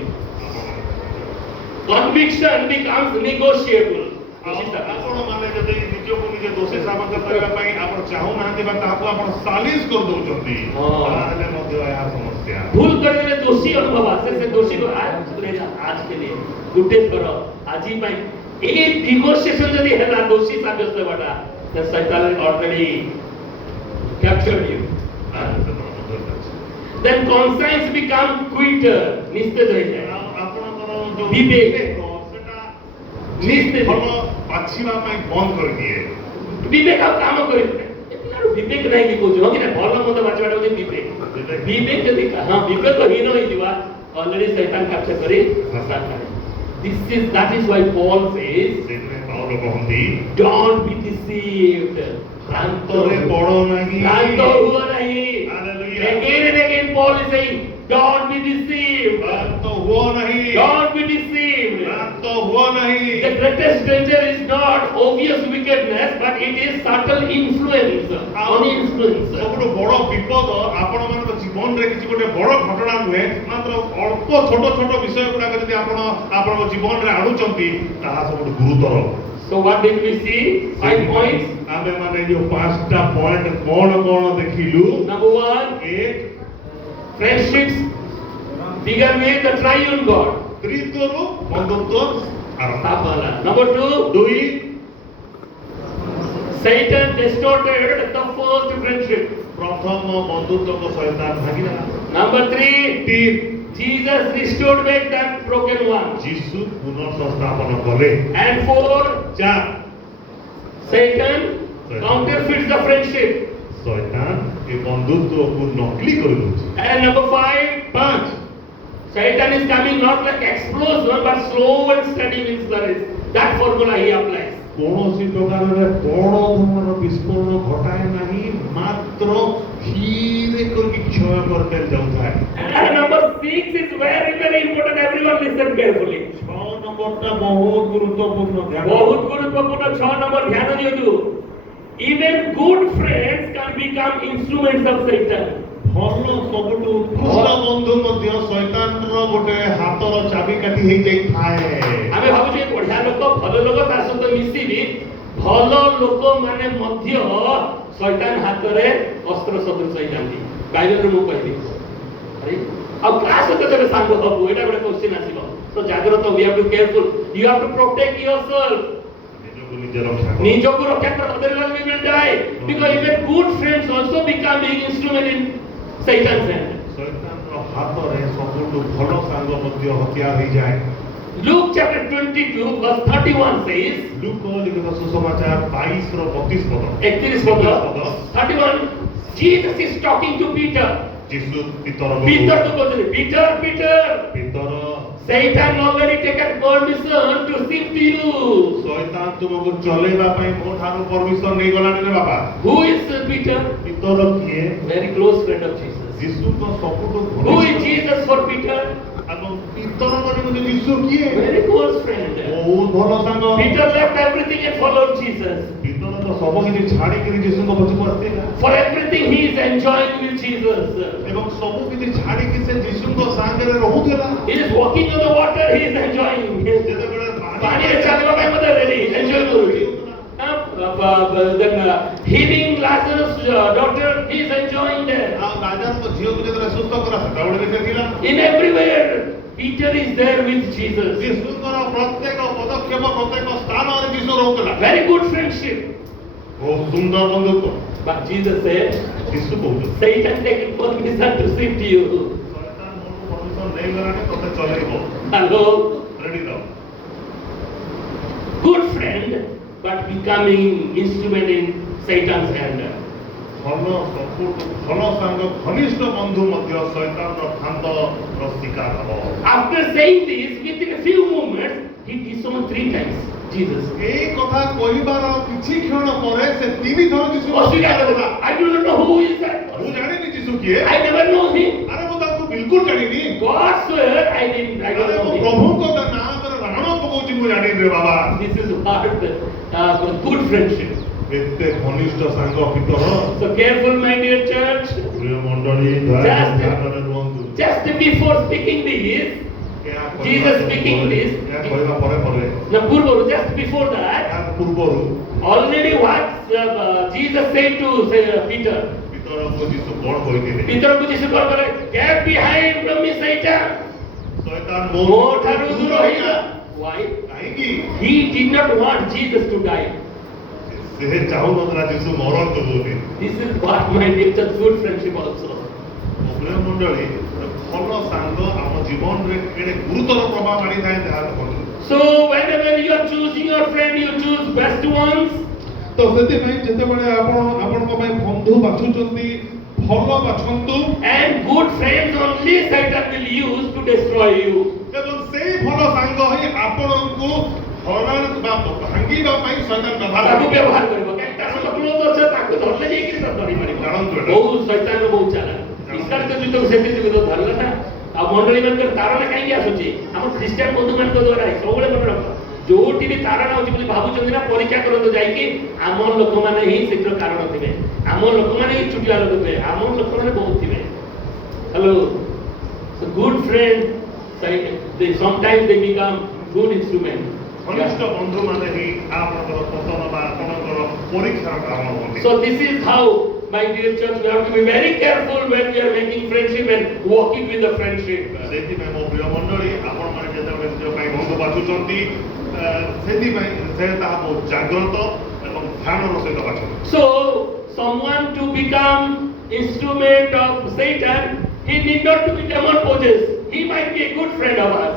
Conviction becomes negotiable. ଆପଣ ମାନେ ଯଦି ନିଜକୁ ନିଜେ ଦୋଷୀ ସାବ୍ୟସ୍ତ କରିବା ପାଇଁ ଆପଣ ଚାହୁଁନାହାନ୍ତି ବା ତାହାକୁ ଆପଣ ସାଲିସ କରିଦଉଛନ୍ତି, ତାହେଲେ ମଧ୍ୟ ଏହା ସମସ୍ୟା। ଭୁଲ କରିଦେଲେ ଦୋଷୀ ଅନୁଭବ ଆସେ, ସେ ଦୋଷୀ को आज के लिए गुटे थर आज ପାଇଁ এই negotiation ଯଦି ହେଲା ଦୋଷୀ ସାବ୍ୟସ୍ତ ହେବାଟା, then Satan already captured you. Then conscience become quitter, ନିସ୍ତେଜ ହେଇଯାଏ। ଆପଣଙ୍କର ଯୋଉ ବିବେକ ସେଟା ନିସ୍ତେଜ ବାଛିବା ପାଇଁ ବନ୍ଦ କରିଦିଏ। ବିବେକ ଆଉ କାମ କରିବେ। ବିବେକ ନାହିଁ କି କହୁଛୁ, ହଁ କି ନା? ଭଲ ମନ୍ଦ ବାଛିବାଟା ହଉଛି ବିବେକ। ବିବେକ ଯଦି ବିବେକହୀନ ହେଇଯିବା, already Satan capture କରି ସାରିଲାଣି। That is why Paul says, Paul କହନ୍ତି, don't be deceived. ଭ୍ରାନ୍ତରେ ପଡ ନାହିଁ, ଭ୍ରାନ୍ତ ହୁଅ ନାହିଁ। Again and again Paul is saying, Don't be deceived. भ्रांत हुओ नहीं, Don't be deceived. भ्रांत हुओ नहीं। The greatest danger is not obvious wickedness, but it is subtle influence, on influence. ସବୁଠୁ ବଡ଼ ବିପଦ ଆପଣମାନଙ୍କ ଜୀବନରେ କିଛି ଗୋଟେ ବଡ଼ ଘଟଣା ନୁହେଁ, ମାତ୍ର ଅଳ୍ପ ଛୋଟ ଛୋଟ ବିଷୟ ଗୁଡାକ ଯଦି ଆପଣ ଆପଣଙ୍କ ଜୀବନରେ ଆଣୁଛନ୍ତି ତାହା ସବୁଠୁ ଗୁରୁତର। So what did we see? 5 points. ଆମେ ମାନେ ଯୋଉ 5ଟା ପଏଣ୍ଟ କଣ କଣ ଦେଖିଲୁ? Number 1, ଏକ friendships began with the triune God. ତ୍ରିତ୍ୱରୁ ବନ୍ଧୁତ୍ୱ ଆରମ୍ଭ। Number 2, 2 Satan distorted the first friendship. ପ୍ରଥମ ବନ୍ଧୁତ୍ୱକୁ Shaitaan ଭାଙ୍ଗିଦେଲା। Number 3, 3 Jesus restored back that broken one. ଯୀଶୁ ପୁନଃସଂସ୍ଥାପନ କଲେ। And 4, 4 Satan counterfeits the friendship. Shaitaan ଏ ବନ୍ଧୁତ୍ୱକୁ ନକଲି କରିଦେଉଛି। And number 5, 5 Satan is coming not like explosion but slow and steady means there is. That formula he applies. କୌଣସି ପ୍ରକାରରେ ବଡ଼ ଧରଣର ବିସ୍ଫୋରଣ ଘଟାଏ ନାହିଁ, ମାତ୍ର ଧୀରେ କରିକି କ୍ଷୟ କରିଦେଲେ ଯାଉଥାଏ। And number 6 is very important. Everyone listen carefully. 6 ନମ୍ବରଟା ବହୁତ ଗୁରୁତ୍ୱପୂର୍ଣ୍ଣ। बहुत गुरुत्वपूर्ण 6 नंबर ध्यान दियନ୍ତୁ. Even good friends can become instruments of Satan. ଭଲ ସବୁଠୁ ଉତ୍କୃଷ୍ଟ ବନ୍ଧୁ ମଧ୍ୟ ଶୈତାନର ଗୋଟେ ହାତର ଚାବିକାଠି ହେଇଯାଇଥାଏ। ଆମେ ଭାବୁଛେ ବଢିଆ ଲୋକ ଭଲ ଲୋକ ତା ସହିତ ମିଶିବି, ଭଲ ଲୋକ ମାନେ ମଧ୍ୟ ଶୈତାନ ହାତରେ ଅସ୍ତ୍ର ସଦୃଶ ହେଇଯାନ୍ତି। ବାଇବେଲରେ ମୁଁ କହିବି ଆଉ କାହା ସହିତ ତେବେ ସାଙ୍ଗ ହବୁ, ଏଇଟା ଗୋଟେ କ୍ୱେଶ୍ଚିନ୍ ଆସିବ। ତ ଜାଗ୍ରତ, we have to careful, you have to protect yourself. ନିଜକୁ ରକ୍ଷା କର, otherwise we will die, because even good friends also become big instrument in Satan's hand. ଶୈତାନର ହାତରେ ସବୁଠୁ ଭଲ ସାଙ୍ଗ ମଧ୍ୟ ହତିଆର ହେଇଯାଏ। Luke chapter 22 verse 31 says, ଲୁକ ଲିଖିତ ସୁସମାଚାର 22 ର 32 ପଦ। 31 ପଦ 31, Jesus is talking to Peter. ଯୀଶୁ ପିତରକୁ Peter Peter, ପିତର Satan already taken permission to sift you. Shaitaan ତୁମକୁ ଚଲେଇବା ପାଇଁ ମୋ ଠାରୁ ପରମିଶନ ନେଇଗଲାଣି ରେ ବାବା। Who is Peter? ପିତର କିଏ? Very close friend of Jesus. ଯୀଶୁଙ୍କ ସବୁଠୁ Who is Jesus for Peter? ଏବଂ ପିତରଙ୍କ ନିମନ୍ତେ ଯୀଶୁ କିଏ? Very close friend. ବହୁତ ଭଲ ସାଙ୍ଗ। Peter left everything and followed Jesus. ପିତର ତ ସବୁ କିଛି ଛାଡ଼ିକିରି ଯୀଶୁଙ୍କ ପଛକୁ ଆସିଥିଲା। For everything he is enjoying with Jesus. ଏବଂ ସବୁ କିଛି ଛାଡ଼ିକି ସେ ଯୀଶୁଙ୍କ ସାଙ୍ଗରେ ରହୁଥିଲା। He is walking on the water, he is enjoying. ଯେତେବେଳେ ପାଣିରେ ଚାଲିବା ପାଇଁ ମଧ୍ୟ ready, enjoy କରୁଛି। Then healing Lazarus' daughter, he is enjoying there. ଆଉ ଲାଜାରଙ୍କ ଝିଅକୁ ଯେତେବେଳେ ସୁସ୍ଥ କଲା ସେତେବେଳେ ବି ସେ ଥିଲା। In everywhere, Peter is there with Jesus. ଯୀଶୁଙ୍କର ପ୍ରତ୍ୟେକ ପଦକ୍ଷେପ ପ୍ରତ୍ୟେକ ସ୍ଥାନରେ ଯୀଶୁ ରହୁଥିଲା। Very good friendship. ବହୁତ ସୁନ୍ଦର ବନ୍ଧୁତ୍ୱ। But Jesus said, ଯୀଶୁ କହୁଛନ୍ତି Satan taken permission to sift you. Shaitaan ମୋଠୁ ପରମିଶନ ନେଇଗଲାଣି ତତେ ଚଲେଇବ। Hello? ରେଡି ରହ। Good friend, but becoming instrument in Satan's hand. ଭଲ ସବୁଠୁ ଭଲ ସାଙ୍ଗ ଘନିଷ୍ଠ ବନ୍ଧୁ ମଧ୍ୟ ଶୈତାନର ଫାନ୍ଦର ଶିକାର ହେବ। After saying this, within a few moments, he disowned 3 times Jesus. এই କଥା କହିବାର କିଛି କ୍ଷଣ ପରେ ସେ 3 ଥର ଯୀଶୁ ଅସ୍ୱୀକାର କଲା। I do not know who is that. ମୁଁ ଜାଣିନି ଯୀଶୁ କିଏ। I never know him. ଆରେ ମୁଁ ତାଙ୍କୁ ବିଲକୁଲ ଜାଣିନି। God swear I don't ଆରେ know ମୁଁ him. ପ୍ରଭୁଙ୍କ ନାମରେ ରାଣ ପକଉଛି ମୁଁ ଜାଣିନି ରେ ବାବା। This is what good friendship. ଏତେ ଘନିଷ୍ଠ ସାଙ୍ଗ ପିତର। So careful, my dear church. ପ୍ରିୟ ମଣ୍ଡଳୀ ଧ୍ୟାନରେ ରୁହନ୍ତୁ। Just before speaking this, Jesus speaking this, କହିବା ପରେ ପରେ just before that, ଏହା ପୂର୍ବରୁ already what Jesus said to Peter. ପିତରଙ୍କୁ ଯୀଶୁ କଣ କହିଥିଲେ? Peter को Jesus कौन करे? Get behind from me, Satan. Shaitaan ମୋ ଠାରୁ ଦୂର ହେଇଯା। Why? କାହିଁକି? He did not want Jesus to die. ସେ ଚାହୁଁନଥିଲା ଯୀଶୁ ମରନ୍ତୁ ବୋଲି। This is what my dear church, good friendship also. ପ୍ରିୟ ମଣ୍ଡଳୀ ଭଲ ସାଙ୍ଗ ଆମ ଜୀବନରେ କେଡ଼େ ଗୁରୁତର ପ୍ରଭାବ ଆଣିଥାଏ ତାହା ଦେଖନ୍ତୁ। So whenever you are choosing your friend, you choose best ones. ତ ସେଥିପାଇଁ ଯେତେବେଳେ ଆପଣ ଆପଣଙ୍କ ପାଇଁ ବନ୍ଧୁ ବାଛୁଛନ୍ତି ଭଲ ବାଛନ୍ତୁ। And good friends only Satan will use to destroy you. ଏବଂ ସେଇ ଭଲ ସାଙ୍ଗ ହିଁ ଆପଣଙ୍କୁ ହରଣ ବା ଭାଙ୍ଗିବା ପାଇଁ ଶୈତାନ ତାକୁ ବ୍ୟବହାର କରିବ। କାହିଁକି ତା ସହିତ କ୍ଲୋଜ ଅଛି, ତାକୁ ଧରିଲେ ଯାଇକି ଧରି ପାରିବ। ଜାଣନ୍ତୁ ଏଟା। ବହୁତ ଶୈତାନ ବହୁତ ଚାଲାକ। ଇସ୍ରାଏଲ ଯୁଦ୍ଧ ସେଥି ଯୋଗୁଁ ଧରିଲା ନା। ମଣ୍ଡଳୀ ମାନଙ୍କର ତାରଣା କାହିଁକି ଆସୁଛି? ଆମ ଖ୍ରୀଷ୍ଟିଆନ ବନ୍ଧୁ ମାନଙ୍କ ଦ୍ୱାରା ସବୁବେଳେ ମନେ ରଖ, ଯୋଉଠି ବି ତାରଣା ହଉଛି ବୋଲି ଭାବୁଛନ୍ତି ନା, ପରୀକ୍ଷା କରନ୍ତୁ ଯାଇକି, ଆମ ଲୋକମାନେ ହିଁ ଶୀଘ୍ର କାରଣ ଥିବେ, ଆମ ଲୋକମାନେ ହିଁ ଛୁଟିଆ ଲୋକ ଥିବେ, ଆମ ଲୋକମାନେ ବହୁତ ଥିବେ। Hello, so good friends, sometimes they become good instruments. ଘନିଷ୍ଠ ବନ୍ଧୁ ମାନେ ହିଁ ଆପଣଙ୍କର ପତନ ବା ଆପଣଙ୍କର ପରୀକ୍ଷାର କାରଣ ହୁଅନ୍ତି। So this is how, my dear church, we have to be very careful when we are making friendship and walking with the friendship. ସେଥିପାଇଁ ମୋ ପ୍ରିୟ ମଣ୍ଡଳୀ, ଆପଣମାନେ ଯେତେବେଳେ ନିଜ ପାଇଁ ବନ୍ଧୁ ବାଛୁଛନ୍ତି, ସେଥିପାଇଁ ସେ ତାହା ବହୁତ ଜାଗ୍ରତ ଏବଂ ଧ୍ୟାନର ସହିତ ବାଛନ୍ତୁ। So someone to become instrument of Satan, he need not to be demon possessed. He might be a good friend of us.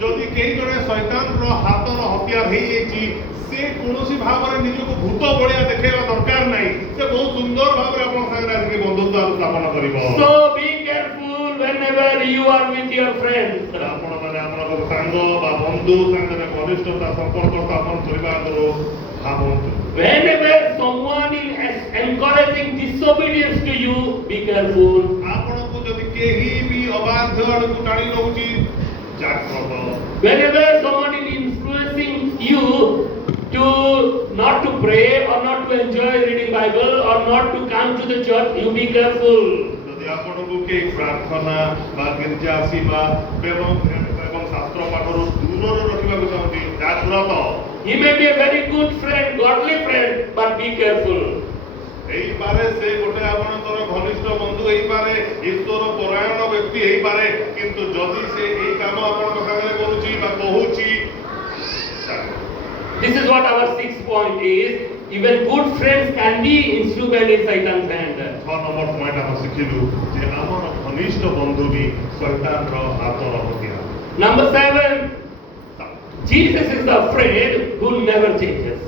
ଯଦି କେହି ଜଣେ ଶୈତାନର ହାତର ହତିଆର ହେଇଯାଇଛି, ସେ କୌଣସି ଭାବରେ ନିଜକୁ ଭୂତ ଭଳିଆ ଦେଖେଇବା ଦରକାର ନାହିଁ। ସେ ବହୁତ ସୁନ୍ଦର ଭାବରେ ଆପଣଙ୍କ ସାଙ୍ଗରେ ଆସିକି ବନ୍ଧୁତ୍ୱ ସ୍ଥାପନ କରିବ। So be careful whenever you are with your friends. ଆପଣମାନେ ଆପଣଙ୍କ ସାଙ୍ଗ ବା ବନ୍ଧୁ ସାଙ୍ଗରେ ଘନିଷ୍ଠତା ସମ୍ପର୍କ ସ୍ଥାପନ କରିବା ଆଗରୁ ଭାବନ୍ତୁ। Whenever someone is encouraging disobedience to you, be careful. ଆପଣଙ୍କୁ ଯଦି କେହି ବି ଅବାଧ୍ୟ ଆଡ଼କୁ ଟାଣି ନେଉଛି, ଜାଗ୍ରତ। Whenever someone is influencing you to not to pray or not to enjoy reading Bible or not to come to the church, you be careful. ଯଦି ଆପଣଙ୍କୁ କେହି ପ୍ରାର୍ଥନା ବା ଗିର୍ଜା ଆସିବା ଏବଂ ଶାସ୍ତ୍ର ପାଠରୁ ଦୂରରେ ରଖିବାକୁ ଚାହୁଁଛି, ଜାଗ୍ରତ। He may be a very good friend, godly friend, but be careful. ହେଇପାରେ ସେ ଗୋଟେ ଆପଣଙ୍କର ଘନିଷ୍ଠ ବନ୍ଧୁ ହେଇପାରେ, ଈଶ୍ୱର ପରାୟଣ ବ୍ୟକ୍ତି ହେଇପାରେ, କିନ୍ତୁ ଯଦି ସେ ଏଇ କାମ ଆପଣଙ୍କ ସାଙ୍ଗରେ କରୁଛି ବା କହୁଛି, This is what our 6th point is. Even good friends can be instrument in Satan's hand. 6 number point ଆମେ ଶିଖିଲୁ ଯେ ଆମର ଘନିଷ୍ଠ ବନ୍ଧୁ ବି ଶୈତାନର ହାତର ହତିଆର। Number 7, Jesus is the friend who never changes.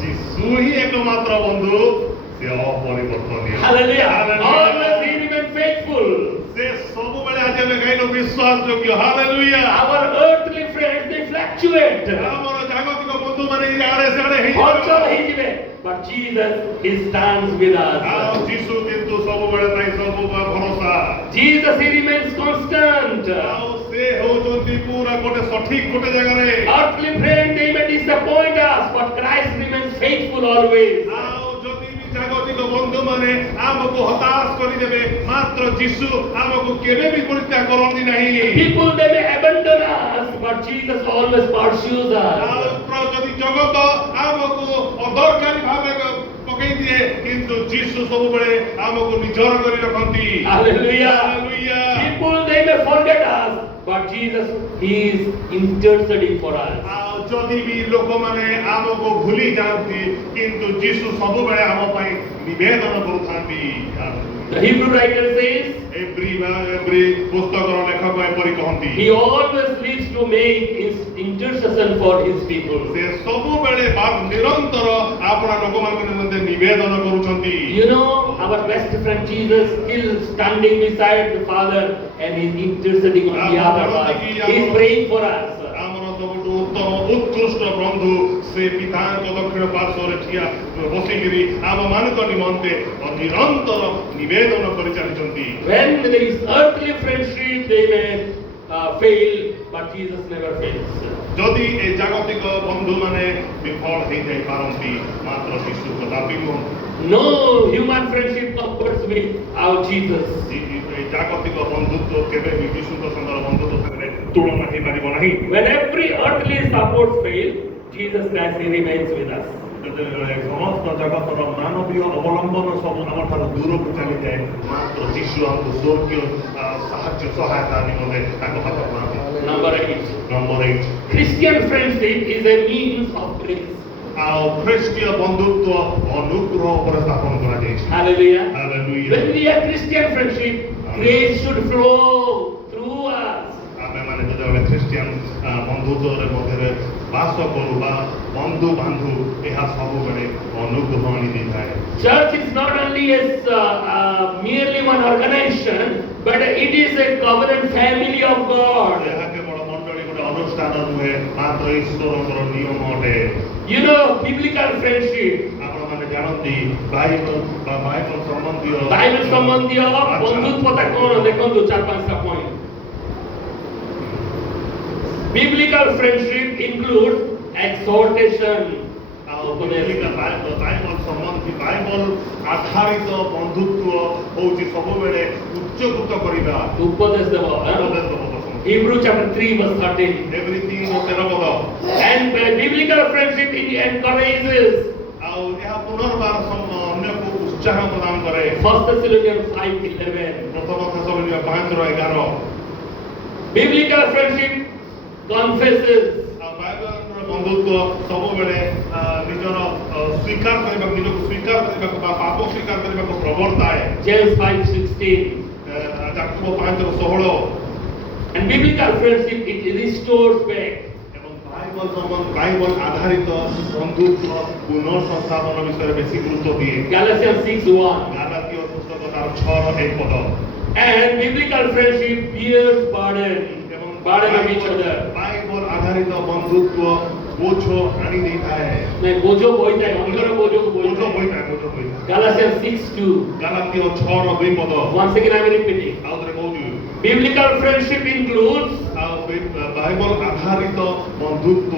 ଯୀଶୁ ହିଁ ଏକମାତ୍ର ବନ୍ଧୁ, ସେ ଅପରିବର୍ତ୍ତନୀୟ। Hallelujah. Always he remains faithful. ସେ ସବୁବେଳେ ଆଜି ଆମେ ଗାଇଲୁ ବିଶ୍ୱାସ ଯୋଗ୍ୟ। Hallelujah. Our earthly friends, they fluctuate. ଆମର ଜାଗତିକ ବନ୍ଧୁ ମାନେ ଇଆଡେ ସିଆଡେ Hostile ହେଇଯିବେ. But Jesus, he stands with us. ଆଉ ଯୀଶୁ କିନ୍ତୁ ସବୁବେଳେ ପାଇଁ ସବୁ ଭରସା। Jesus, he remains constant. ଆଉ ସେ ହେଉଛନ୍ତି ପୁରା ଗୋଟେ ସଠିକ ଗୋଟେ ଜାଗାରେ। Earthly friends, they may disappoint us, but Christ remains faithful always. ଆଉ ଯଦି ବି ଜାଗତିକ ବନ୍ଧୁ ମାନେ ଆମକୁ ହତାଶ କରିଦେବେ, ମାତ୍ର ଯୀଶୁ ଆମକୁ କେବେ ବି ପରିତ୍ୟାଗ କରନ୍ତି ନାହିଁ। People, they may abandon us, but Jesus always pursues us. ଆଉ ଯଦି ଜଗତ ଆମକୁ ଅଦରକାରୀ ଭାବେ ପକେଇ ଦିଏ, କିନ୍ତୁ ଯୀଶୁ ସବୁବେଳେ ଆମକୁ ନିଜର କରି ରଖନ୍ତି। Hallelujah. Hallelujah. People, they may forget us, but Jesus, he is interceding for us. ଆଉ ଯଦି ବି ଲୋକମାନେ ଆମକୁ ଭୁଲି ଯାଆନ୍ତି, କିନ୍ତୁ ଯୀଶୁ ସବୁବେଳେ ଆମ ପାଇଁ ନିବେଦନ କରୁଥାନ୍ତି। The Hebrew writer says, every ପୁସ୍ତକର ଲେଖକ ଏପରି କହନ୍ତି, he always lives to make his intercession for his people. ସେ ସବୁବେଳେ ବା ନିରନ୍ତର ଆପଣା ଲୋକମାନଙ୍କ ନିମନ୍ତେ ନିବେଦନ କରୁଛନ୍ତି। You know, our best friend Jesus still standing beside the Father and he's interceding on behalf of us. He's praying for us. ଆମର ସବୁଠୁ ଉତ୍ତମ ଉତ୍କୃଷ୍ଟ ବନ୍ଧୁ ସେ ପିତାଙ୍କ ଦକ୍ଷିଣ ପାର୍ଶ୍ୱରେ ଠିଆ ବସିକିରି ଆମମାନଙ୍କ ନିମନ୍ତେ ନିରନ୍ତର ନିବେଦନ କରି ଚାଲିଛନ୍ତି। When there is earthly friendship, they may fail, but Jesus never fails. ଯଦି ଏ ଜାଗତିକ ବନ୍ଧୁମାନେ ବିଫଳ ହେଇଯାଇ ପାରନ୍ତି, ମାତ୍ର ଯୀଶୁ କଦାପି ନୁହଁ। No human friendship compares with our Jesus. ଏ ଜାଗତିକ ବନ୍ଧୁତ୍ୱ କେବେ ବି ଯୀଶୁଙ୍କ ସାଙ୍ଗର ବନ୍ଧୁତ୍ୱ ସାଙ୍ଗରେ ତୁଳନା ହେଇପାରିବ ନାହିଁ। When every earthly support fails, Jesus Christ he remains with us. ଯେତେବେଳେ ସମସ୍ତ ଜଗତର ମାନବୀୟ ଅବଲମ୍ବନ ସବୁ ଆମଠାରୁ ଦୂରକୁ ଚାଲିଯାଏ, ମାତ୍ର ଯୀଶୁ ଆମକୁ ସ୍ୱର୍ଗୀୟ ସାହାଯ୍ୟ ସହାୟତା ନିମନ୍ତେ ତାଙ୍କ ହାତ ପାଆନ୍ତି। Number 8. Number 8, Christian friendship is a means of grace. ଆଉ ଖ୍ରୀଷ୍ଟୀୟ ବନ୍ଧୁତ୍ୱ ଅନୁଗ୍ରହ ଉପରେ ସ୍ଥାପନ କରାଯାଇଛି। Hallelujah. Hallelujah. When we have Christian friendship, grace should flow through us. ଆମେମାନେ ଯେତେବେଳେ ଖ୍ରୀଷ୍ଟିଆନ ବନ୍ଧୁତ୍ୱରେ ମଧ୍ୟରେ ବାସ କରୁ ବା ବନ୍ଧୁ ବାନ୍ଧୁ, ଏହା ସବୁବେଳେ ଅନୁଗ୍ରହ ଆଣି ଦେଇଥାଏ। Church is not only merely one organization, but it is a covenant family of God. ଏହା କେବଳ ମଣ୍ଡଳୀ ଗୋଟେ ଅନୁଷ୍ଠାନ ନୁହେଁ, ମାତ୍ର ଈଶ୍ୱରଙ୍କର ନିୟମ ଅଟେ। You know, biblical friendship, ଆପଣମାନେ ଜାଣନ୍ତି ବାଇବଲ ସମ୍ବନ୍ଧୀୟ ବାଇବେଲ ସମ୍ବନ୍ଧୀୟ ବନ୍ଧୁତ୍ୱଟା କଣ ଦେଖନ୍ତୁ 4-5ଟା point. Biblical friendship includes exhortation. Bible ସମ୍ବନ୍ଧୀ ବାଇବଲ ଆଧାରିତ ବନ୍ଧୁତ୍ୱ ହଉଛି ସବୁବେଳେ ଉଚ୍ଚକୃତ କରିବା ଉପଦେଶ ଦେବ। Hebrews chapter 3 verse 13. ଏଭରି 3:13 ପଦ। And biblical friendship encourages. ଆଉ ଏହା ପୁନର୍ବାର ଅନ୍ୟକୁ ଉତ୍ସାହ ପ୍ରଦାନ କରେ। 1 Thessalonians 5:11. ପ୍ରଥମ ଥେସଲୋନିକ 5:11। Biblical friendship confesses. ଆଉ ବାଇବଲର ବନ୍ଧୁତ୍ୱ ସବୁବେଳେ ନିଜର ସ୍ୱୀକାର କରିବାକୁ ନିଜକୁ ସ୍ୱୀକାର କରିବାକୁ ବା ପାପ ସ୍ୱୀକାର କରିବାକୁ ପ୍ରବର୍ତ୍ତାଏ। James 5:16. ଯାକୋବ 5:16। And biblical friendship it restores back. ଏବଂ ବାଇବଲ ଆଧାରିତ ବନ୍ଧୁତ୍ୱ ପୁନଃସଂସ୍ଥାପନ ବିଷୟରେ ବେଶୀ ଗୁରୁତ୍ୱ ଦିଏ। Galatians 6:1. ଗାଲାତୀୟ ପୁସ୍ତକ ତାର 6:1 ପଦ। And biblical friendship bears burden of each other. Bible ଆଧାରିତ ବନ୍ଧୁତ୍ୱ ବୋଝ ଆଣି ଦେଇଥାଏ। ନାଇଁ ବୋଝ ବୋଇଥାଏ ଅନ୍ୟର ବୋଝକୁ ବୋଝ ବୋଇଥାଏ। ହୋଇଥାଏ। Galatians 6:2. ଗାଲାତୀୟ 6:2 ପଦ। Once again I am repeating. ଆଉ ଥରେ କହୁଛି Biblical friendship includes ଆଉ ବାଇବଲ ଆଧାରିତ ବନ୍ଧୁତ୍ୱ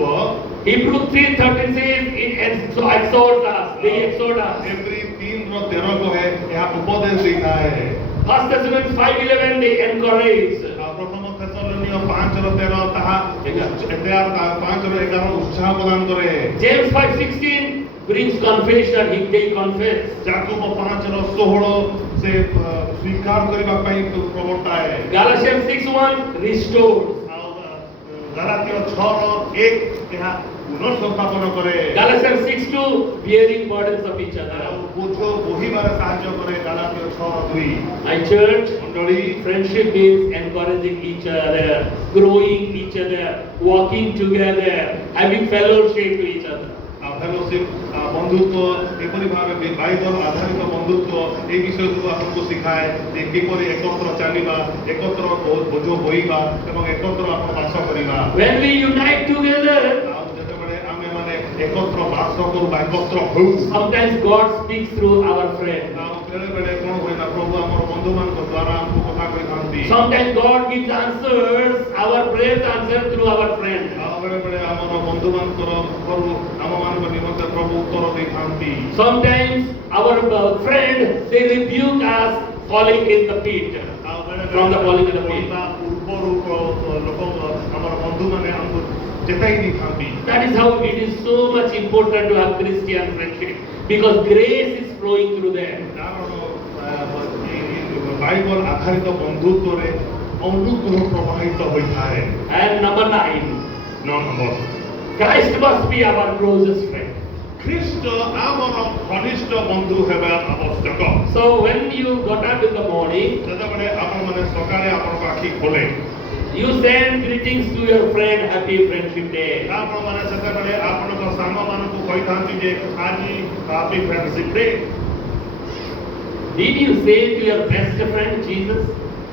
Hebrews 3:13 says it exhorts us. They exhort us. Every 3:13 କହେ ଏହା ଉପଦେଶ ଦେଇଥାଏ। 1 Thessalonians 5:11 they encourage. ପ୍ରଥମ ଥେସଲୋନିକ 5:13 ତାହା 5:11 ଉତ୍ସାହ ପ୍ରଦାନ କରେ। James 5:16 brings confession. They confess. ଯାକୋବ 5:16 ସେ ସ୍ୱୀକାର କରିବା ପାଇଁ ପ୍ରବର୍ତ୍ତାଏ। Galatians 6:1 restores. ଆଉ ଗାଲାତୀୟ 6:1 ଏହା ପୁନଃସଂସ୍ଥାପନ କରେ। Galatians 6:2 bearing burdens of each other. ଆଉ ବୋଝ ବୋହିବାରେ ସାହାଯ୍ୟ କରେ। ଗାଲାତୀୟ 6:2। My church, ମଣ୍ଡଳୀ friendship means encouraging each other, growing each other, walking together, having fellowship to each other. Fellowship ବନ୍ଧୁତ୍ୱ ଏପରି ଭାବେ ବାଇବଲ ଆଧାରିତ ବନ୍ଧୁତ୍ୱ এই ବିଷୟକୁ ଆପଣଙ୍କୁ ଶିଖାଏ ଯେ କିପରି ଏକତ୍ର ଚାଲିବା, ଏକତ୍ର ବୋଝ ବୋହିବା ଏବଂ ଏକତ୍ର ଆପଣ ବାସ କରିବା। When we unite together, ଆଉ ଯେତେବେଳେ ଆମେମାନେ ଏକତ୍ର ବାସ କରୁ ବା ଏକତ୍ର ହଉ, sometimes God speaks through our friend. ଆଉ ବେଳେବେଳେ କ'ଣ ହୁଏ ନା ପ୍ରଭୁ ଆମର ବନ୍ଧୁମାନଙ୍କ ଦ୍ୱାରା ଆମକୁ କଥା କହିଥାନ୍ତି। Sometimes God gives answers, our prayers answered through our friend. ଆଉ ବେଳେବେଳେ ଆମର ବନ୍ଧୁମାନଙ୍କର ଘରୁ ଆମମାନଙ୍କ ନିମନ୍ତେ ପ୍ରଭୁ ଉତ୍ତର ଦେଇଥାନ୍ତି। Sometimes our friend they rebuke us falling in the pit. From the falling in the pit. ପୂର୍ବରୁ ଲୋକ ଆମର ବନ୍ଧୁମାନେ ଆମକୁ ଚେତାଇ ଦେଇଥାନ୍ତି। That is how it is so much important to have Christian friendship because grace is flowing through them. କାରଣ Bible ଆଧାରିତ ବନ୍ଧୁତ୍ୱରେ ଅନୁଗ୍ରହ ପ୍ରବାହିତ ହୋଇଥାଏ। And number 9, number Christ must be our closest friend. ଖ୍ରୀଷ୍ଟ ଆମର ଘନିଷ୍ଠ ବନ୍ଧୁ ହେବା ଆବଶ୍ୟକ। So when you got up in the morning, ଯେତେବେଳେ ଆପଣମାନେ ସକାଳେ ଆପଣଙ୍କ ଆଖି ଖୋଲେ, you send greetings to your friend, happy friendship day. ଆପଣମାନେ ସେତେବେଳେ ଆପଣଙ୍କ ସାଙ୍ଗମାନଙ୍କୁ କହିଥାନ୍ତି ଯେ ଆଜି happy friendship day. Did you say to your best friend Jesus?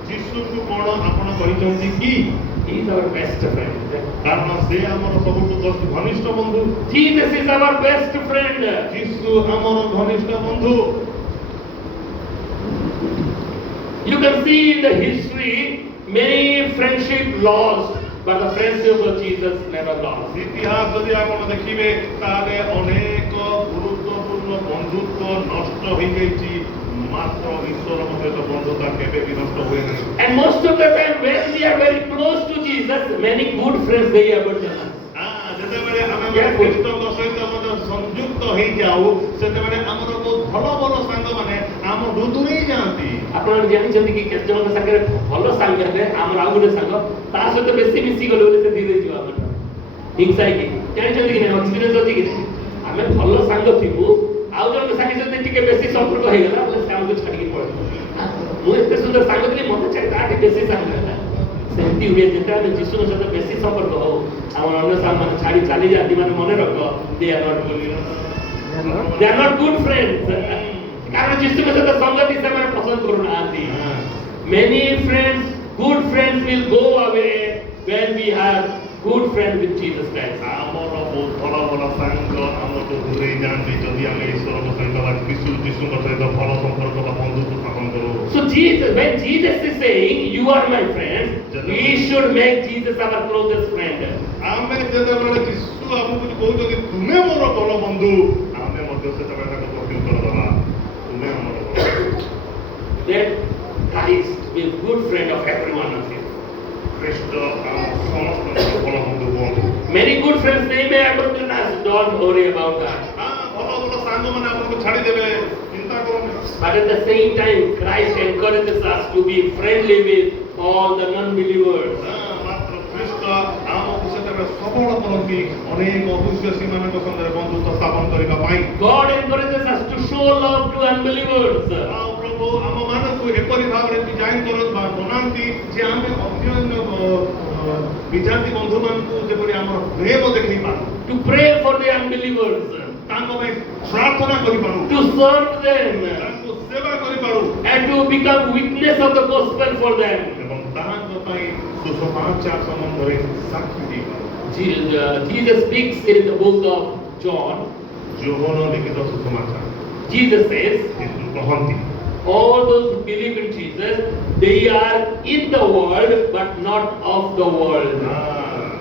ଯୀଶୁଙ୍କୁ କ'ଣ ଆପଣ କହିଛନ୍ତି କି? He is our best friend. କାରଣ ସେ ଆମର ସବୁଠୁ ଘନିଷ୍ଠ ବନ୍ଧୁ। Jesus is our best friend. ଯୀଶୁ ଆମର ଘନିଷ୍ଠ ବନ୍ଧୁ। You can see in the history many friendship lost, but the friendship of Jesus never lost. ଇତିହାସ ଯଦି ଆପଣ ଦେଖିବେ ତାହେଲେ ଅନେକ ଗୁରୁତ୍ୱପୂର୍ଣ୍ଣ ବନ୍ଧୁତ୍ୱ ନଷ୍ଟ ହୋଇଯାଇଛି, ମାତ୍ର ଈଶ୍ୱରଙ୍କ ସହିତ ବନ୍ଧୁତା କେବେ ବି ନଷ୍ଟ ହୁଏ ନାହିଁ। And most of the time when we are very close to Jesus, many good friends they abandon us. ଯେତେବେଳେ ଆମେ ଖ୍ରୀଷ୍ଟଙ୍କ ସହିତ ମଧ୍ୟ ସଂଯୁକ୍ତ ହେଇଯାଉ ସେତେବେଳେ ଆମର ବହୁତ ଭଲ ଭଲ ସାଙ୍ଗମାନେ ଆମଠୁ ଦୂରେଇ ଯାଆନ୍ତି। ଆପଣ ଜାଣିଛନ୍ତି କି କେତେ ଜଣଙ୍କ ସାଙ୍ଗରେ ଭଲ ସାଙ୍ଗ ହେଲେ ଆମର ଆଉ ଗୋଟେ ସାଙ୍ଗ ତା ସହିତ ବେଶୀ ମିଶିଗଲେ ବୋଲି ସେ ଧୀରେ ଯିବ ଆମର ହିଂସା ହେଇକି। ଜାଣିଛନ୍ତି କି ନାହିଁ, ଏକ୍ସପିରିଏନ୍ସ ଅଛି କି ନାହିଁ? ଆମେ ଭଲ ସାଙ୍ଗ ଥିବୁ, ଆଉ ଜଣଙ୍କ ସାଙ୍ଗ ସହିତ ଟିକେ ବେଶୀ ସମ୍ପର୍କ ହେଇଗଲା ବୋଲେ ସେ ଆମକୁ ଛାଡ଼ିକି ପଳେଇବ। ମୁଁ ଏତେ ସୁନ୍ଦର ସାଙ୍ଗ ଥିଲି, ମତେ ଛାଡ଼ି ତାଠି ବେଶୀ ସାଙ୍ଗ ହେଲା। ସେମିତି ହୁଏ ଯେତେବେଳେ ଯୀଶୁଙ୍କ ସହିତ ବେଶୀ ସମ୍ପର୍କ ହଉ, ଆମର ଅନ୍ୟ ସାଙ୍ଗମାନେ ଛାଡ଼ି ଚାଲିଯାଆନ୍ତି, ମାନେ ମନେ ରଖ they are not good friends. କାରଣ ଯୀଶୁଙ୍କ ସହିତ ସଙ୍ଗତି ସେମାନେ ପସନ୍ଦ କରୁନାହାନ୍ତି। Many friends, good friends will go away when we have good friend with Jesus Christ. ଆମର ବହୁତ ଭଲ ଭଲ ସାଙ୍ଗ ଆମଠୁ ଦୂରେଇ ଯାଆନ୍ତି ଯଦି ଆମେ ଈଶ୍ୱରଙ୍କ ସହିତ ବା ଯୀଶୁଙ୍କ ସହିତ ଭଲ ସମ୍ପର୍କ ବା ବନ୍ଧୁତ୍ୱ ସ୍ଥାପନ କରୁ। So Jesus, when Jesus is saying, "You are my friend," we should make Jesus our closest friend. ଆମେ ଯେତେବେଳେ ଯୀଶୁ ଆମକୁ କହୁଛନ୍ତି ତୁମେ ମୋର ଭଲ ବନ୍ଧୁ, ଆମେ ମଧ୍ୟ ସେତେବେଳେ ତାକୁ ପ୍ରତ୍ୟୁତ୍ତର ଦେବା ତୁମେ ଆମର ଭଲ ବନ୍ଧୁ। Let Christ be a good friend of every one of you. ଖ୍ରୀଷ୍ଟ ଆମ ସମସ୍ତଙ୍କର ଭଲ ବନ୍ଧୁ ହୁଅନ୍ତୁ। Many good friends they may abandon us. Don't worry about that. ଭଲ ଭଲ ସାଙ୍ଗମାନେ ଆପଣଙ୍କୁ ଛାଡ଼ିଦେବେ, ଚିନ୍ତା କରନ୍ତୁ। But at the same time, Christ encourages us to be friendly with all the non-believers. ମାତ୍ର ଖ୍ରୀଷ୍ଟ ଆମକୁ ସେତେବେଳେ ସବଳ କରନ୍ତି ଅନେକ ଅବିଶ୍ୱାସୀମାନଙ୍କ ସାଙ୍ଗରେ ବନ୍ଧୁତ୍ୱ ସ୍ଥାପନ କରିବା ପାଇଁ। God encourages us to show love to unbelievers. ଆଉ ପ୍ରଭୁ ଆମମାନଙ୍କୁ ଏପରି ଭାବରେ ଡିଜାଇନ୍ ବନାନ୍ତି ଯେ ଆମେ ଅନ୍ୟ ବିଜାତି ବନ୍ଧୁମାନଙ୍କୁ ଯେପରି ଆମର ପ୍ରେମ ଦେଖେଇ ପାରୁ, To pray for the unbelievers. ତାଙ୍କ ପାଇଁ ପ୍ରାର୍ଥନା କରିପାରୁ, To serve them. ତାଙ୍କୁ ସେବା କରିପାରୁ And to become witness of the gospel for them. ଏବଂ ତାଙ୍କ ପାଇଁ ସୁସମାଚାର ସମ୍ବନ୍ଧରେ ସାକ୍ଷୀ ଦେଇପାରୁ। Jesus speaks in the book of John. ଯୌବନ ଲିଖିତ ସୁସମାଚାର Jesus says, ଯୀଶୁ କହନ୍ତି all those who believe in Jesus, they are in the world but not of the world.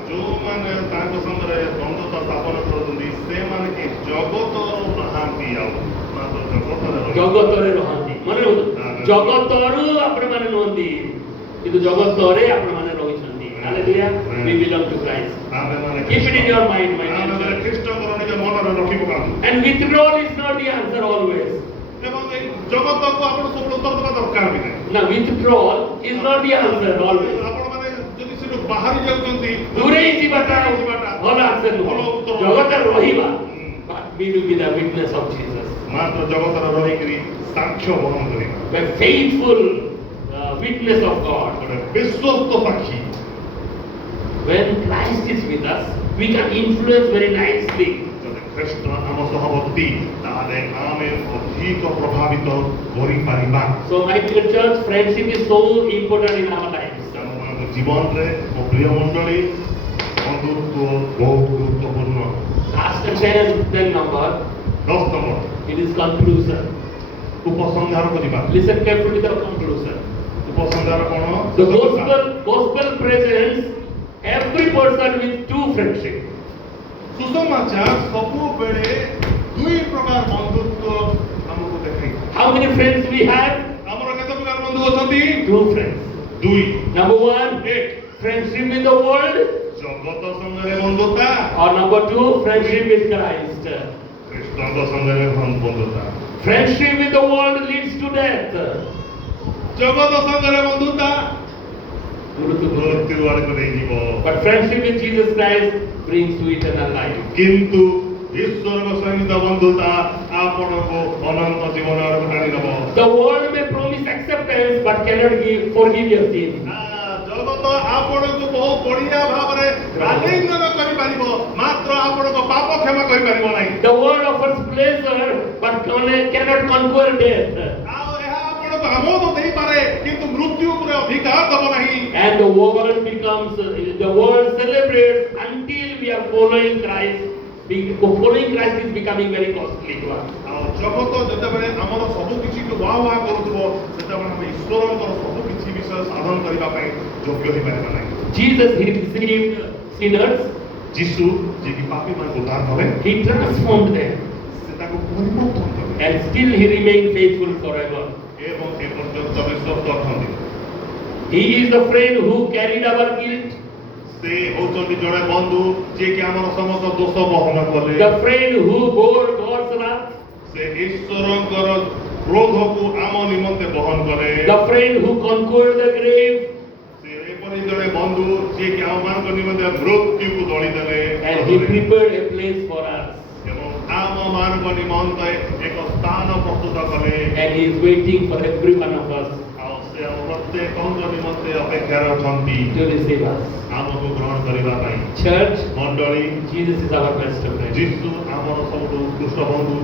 ଯୋଉମାନେ ତାଙ୍କ ସାଙ୍ଗରେ ବନ୍ଧୁତା ସ୍ଥାପନ କରୁଛନ୍ତି ସେମାନେ ଏ ଜଗତର ନାହାନ୍ତି, ଆଉ ମାତ୍ର ଜଗତରେ ଜଗତରେ ରହନ୍ତି। ମନେ ରଖନ୍ତୁ, ଜଗତରୁ ଆପଣମାନେ ନୁହନ୍ତି କିନ୍ତୁ ଜଗତରେ ଆପଣମାନେ ରହିଛନ୍ତି। Hallelujah. We belong to Christ. Keep it in your mind, my dear church. ଖ୍ରୀଷ୍ଟଙ୍କର ନିଜ ମନରେ ରଖି ପକାନ୍ତୁ। And withdrawal is not the answer always. ଏବଂ ଏଇ ଜଗତକୁ ଆପଣ ସବୁବେଳେ ଉତ୍ତର ଦେବା ଦରକାର ବି ନାହିଁ। Now withdrawal is not the answer always. ଆପଣମାନେ ଯଦି ସେଠୁ ବାହାରି ଯାଉଛନ୍ତି ଦୂରେଇ ଯିବାଟା ଭଲ answer ନୁହଁ। ଜଗତରେ ରହିବା, but we will be the witness of Jesus. ମାତ୍ର ଜଗତରେ ରହିକରି ସାକ୍ଷ୍ୟ ବହନ କରିବା, The faithful witness of God. ଗୋଟେ ବିଶ୍ୱସ୍ତ ସାକ୍ଷୀ। When Christ is with us, we can influence very nicely. ଯଦି ଖ୍ରୀଷ୍ଟ ଆମ ସହବର୍ତ୍ତୀ ତାହେଲେ ଆମେ ଅଧିକ ପ୍ରଭାବିତ କରିପାରିବା। So my dear church, friendship is so important in our lives. ଆମମାନଙ୍କ ଜୀବନରେ ମୋ ପ୍ରିୟ ମଣ୍ଡଳୀ ବନ୍ଧୁତ୍ୱ ବହୁତ ଗୁରୁତ୍ୱପୂର୍ଣ୍ଣ। Last 10 number, 10 number it is conclusion. ଉପସଂହାରକୁ ଯିବା। Listen carefully to the conclusion. ଉପସଂହାର କ'ଣ? The gospel presents every person with two friendship. ସୁସମାଚାର ସବୁବେଳେ ଦୁଇ ପ୍ରକାର ବନ୍ଧୁତ୍ୱ ଆମକୁ ଦେଖାଇ। How many friends we have? ଆମର କେତେ ପ୍ରକାର ବନ୍ଧୁ ଅଛନ୍ତି? Two friends. ଦୁଇ। Number one, ଏକ friendship with the world. ଜଗତ ସଙ୍ଗରେ ବନ୍ଧୁତା, Or number two, friendship with Christ. ଖ୍ରୀଷ୍ଟଙ୍କ ସଙ୍ଗରେ ବନ୍ଧୁତା। Friendship with the world leads to death. ଜଗତ ସଙ୍ଗରେ ବନ୍ଧୁତା ମୃତ୍ୟୁ ଆଡ଼କୁ ନେଇଯିବ। But friendship with Jesus Christ brings to eternal life. କିନ୍ତୁ ଈଶ୍ୱରଙ୍କ ସହିତ ବନ୍ଧୁତା ଆପଣଙ୍କୁ ଅନନ୍ତ ଜୀବନ ଆଡ଼କୁ ଟାଣି ନେବ। The world may promise acceptance but cannot forgive your sin. ଜଗତ ଆପଣଙ୍କୁ ବହୁ ବଢିଆ ଭାବରେ ଆଲିଙ୍ଗନ କରିପାରିବ, ମାତ୍ର ଆପଣଙ୍କ ପାପ କ୍ଷମା କରିପାରିବ ନାହିଁ। The world offers pleasure but cannot conquer death. ଆଉ ଏହା ଆପଣଙ୍କୁ ଆମୋଦ ଦେଇପାରେ କିନ୍ତୁ ମୃତ୍ୟୁ ଉପରେ ଅଧିକାର ଦେବ ନାହିଁ। And the world celebrates until we are following Christ. Following Christ is becoming very costly to us. ଆଉ ଜଗତ ଯେତେବେଳେ ଆମର ସବୁ କିଛିକୁ ୱା ୱା କରୁଥିବ ସେତେବେଳେ ଆମେ ଈଶ୍ୱରଙ୍କର ସବୁ କିଛି ବିଷୟ ସାଧନ କରିବା ପାଇଁ ଯୋଗ୍ୟ ହେଇପାରିବା ନାହିଁ। Jesus, he received sinners. ଯୀଶୁ ଯିଏକି ପାପୀମାନଙ୍କୁ ଉଦ୍ଧାର କଲେ, He transformed them. ସେ ତାକୁ ପରିବର୍ତ୍ତନ କଲେ And still he remained faithful forever. ଏବଂ ଏ ପର୍ଯ୍ୟନ୍ତ ବିଶ୍ୱସ୍ତ ଅଛନ୍ତି। He is the friend who carried our guilt. ସେ ହେଉଛନ୍ତି ଜଣେ ବନ୍ଧୁ ଯିଏକି ଆମର ସମସ୍ତ ଦୋଷ ବହନ କଲେ। The friend who bore God's wrath. ସେ ଈଶ୍ୱରଙ୍କର କ୍ରୋଧକୁ ଆମ ନିମନ୍ତେ ବହନ କଲେ। The friend who conquered the grave. ସେ ଏପରି ଜଣେ ବନ୍ଧୁ ଯିଏକି ଆମମାନଙ୍କ ନିମନ୍ତେ ମୃତ୍ୟୁକୁ ଦଳିଦେଲେ। And he prepared a place for us. ଏବଂ ଆମମାନଙ୍କ ନିମନ୍ତେ ଏକ ସ୍ଥାନ ପ୍ରସ୍ତୁତ କଲେ। And he is waiting for every one of us ଆଉ ସେ ପ୍ରତ୍ୟେକଙ୍କ ନିମନ୍ତେ ଅପେକ୍ଷାରେ ଅଛନ୍ତି to receive us. ଆମକୁ ଗ୍ରହଣ କରିବା ପାଇଁ। Church, ମଣ୍ଡଳୀ, Jesus is our best friend. ଯୀଶୁ ଆମର ସବୁଠୁ ଉତ୍କୃଷ୍ଟ ବନ୍ଧୁ।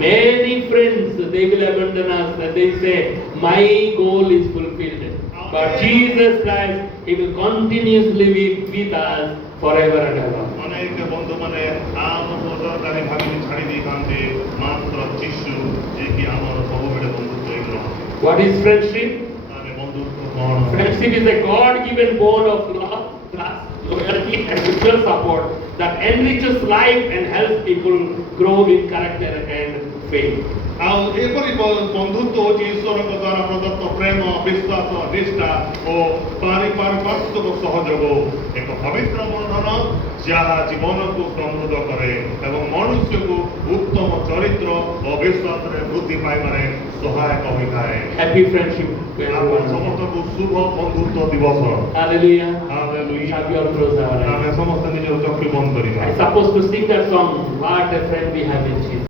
Many friends, they will abandon us and they say, my goal is fulfilled. But Jesus Christ, he will continuously be with us forever and ever. ଅନେକ ବନ୍ଧୁମାନେ ଆମ ଦରକାରୀ ଭାବିକି ଛାଡ଼ି ଦେଇଥାନ୍ତି ମାତ୍ର ଯୀଶୁ ଯିଏକି ଆମର ସବୁବେଳେ ବନ୍ଧୁତ୍ୱ ହେଇକି ରହନ୍ତି। What is friendship? ତାହେଲେ ବନ୍ଧୁତ୍ୱ କ'ଣ? Friendship is a God-given bond of love, trust, loyalty, and mutual support that enriches life and helps people grow in character and faith. ଆଉ ଏପରି ବନ୍ଧୁତ୍ୱ ହେଉଛି ଈଶ୍ୱରଙ୍କ ଦ୍ୱାରା ପ୍ରଦତ୍ତ ପ୍ରେମ, ବିଶ୍ୱାସ, ନିଷ୍ଠା ଓ ପାରିପାର୍ଶ୍ୱିକ ସହଯୋଗ ଏକ ପବିତ୍ର ବନ୍ଧନ ଯାହା ଜୀବନକୁ ସମୃଦ୍ଧ କରେ ଏବଂ ମନୁଷ୍ୟକୁ ଉତ୍ତମ ଚରିତ୍ର ଓ ବିଶ୍ୱାସରେ ବୃଦ୍ଧି ପାଇବାରେ ସହାୟକ ହୋଇଥାଏ। Happy friendship. ଆପଣ ସମସ୍ତଙ୍କୁ ଶୁଭ ବନ୍ଧୁତ୍ୱ ଦିବସ। Hallelujah. Hallelujah. Shall we all close our eyes? ଆମେ ସମସ୍ତେ ନିଜର ଚକ୍ଷୁ ବନ୍ଦ କରିବା। I'm supposed to sing that song, What a friend we have in Jesus.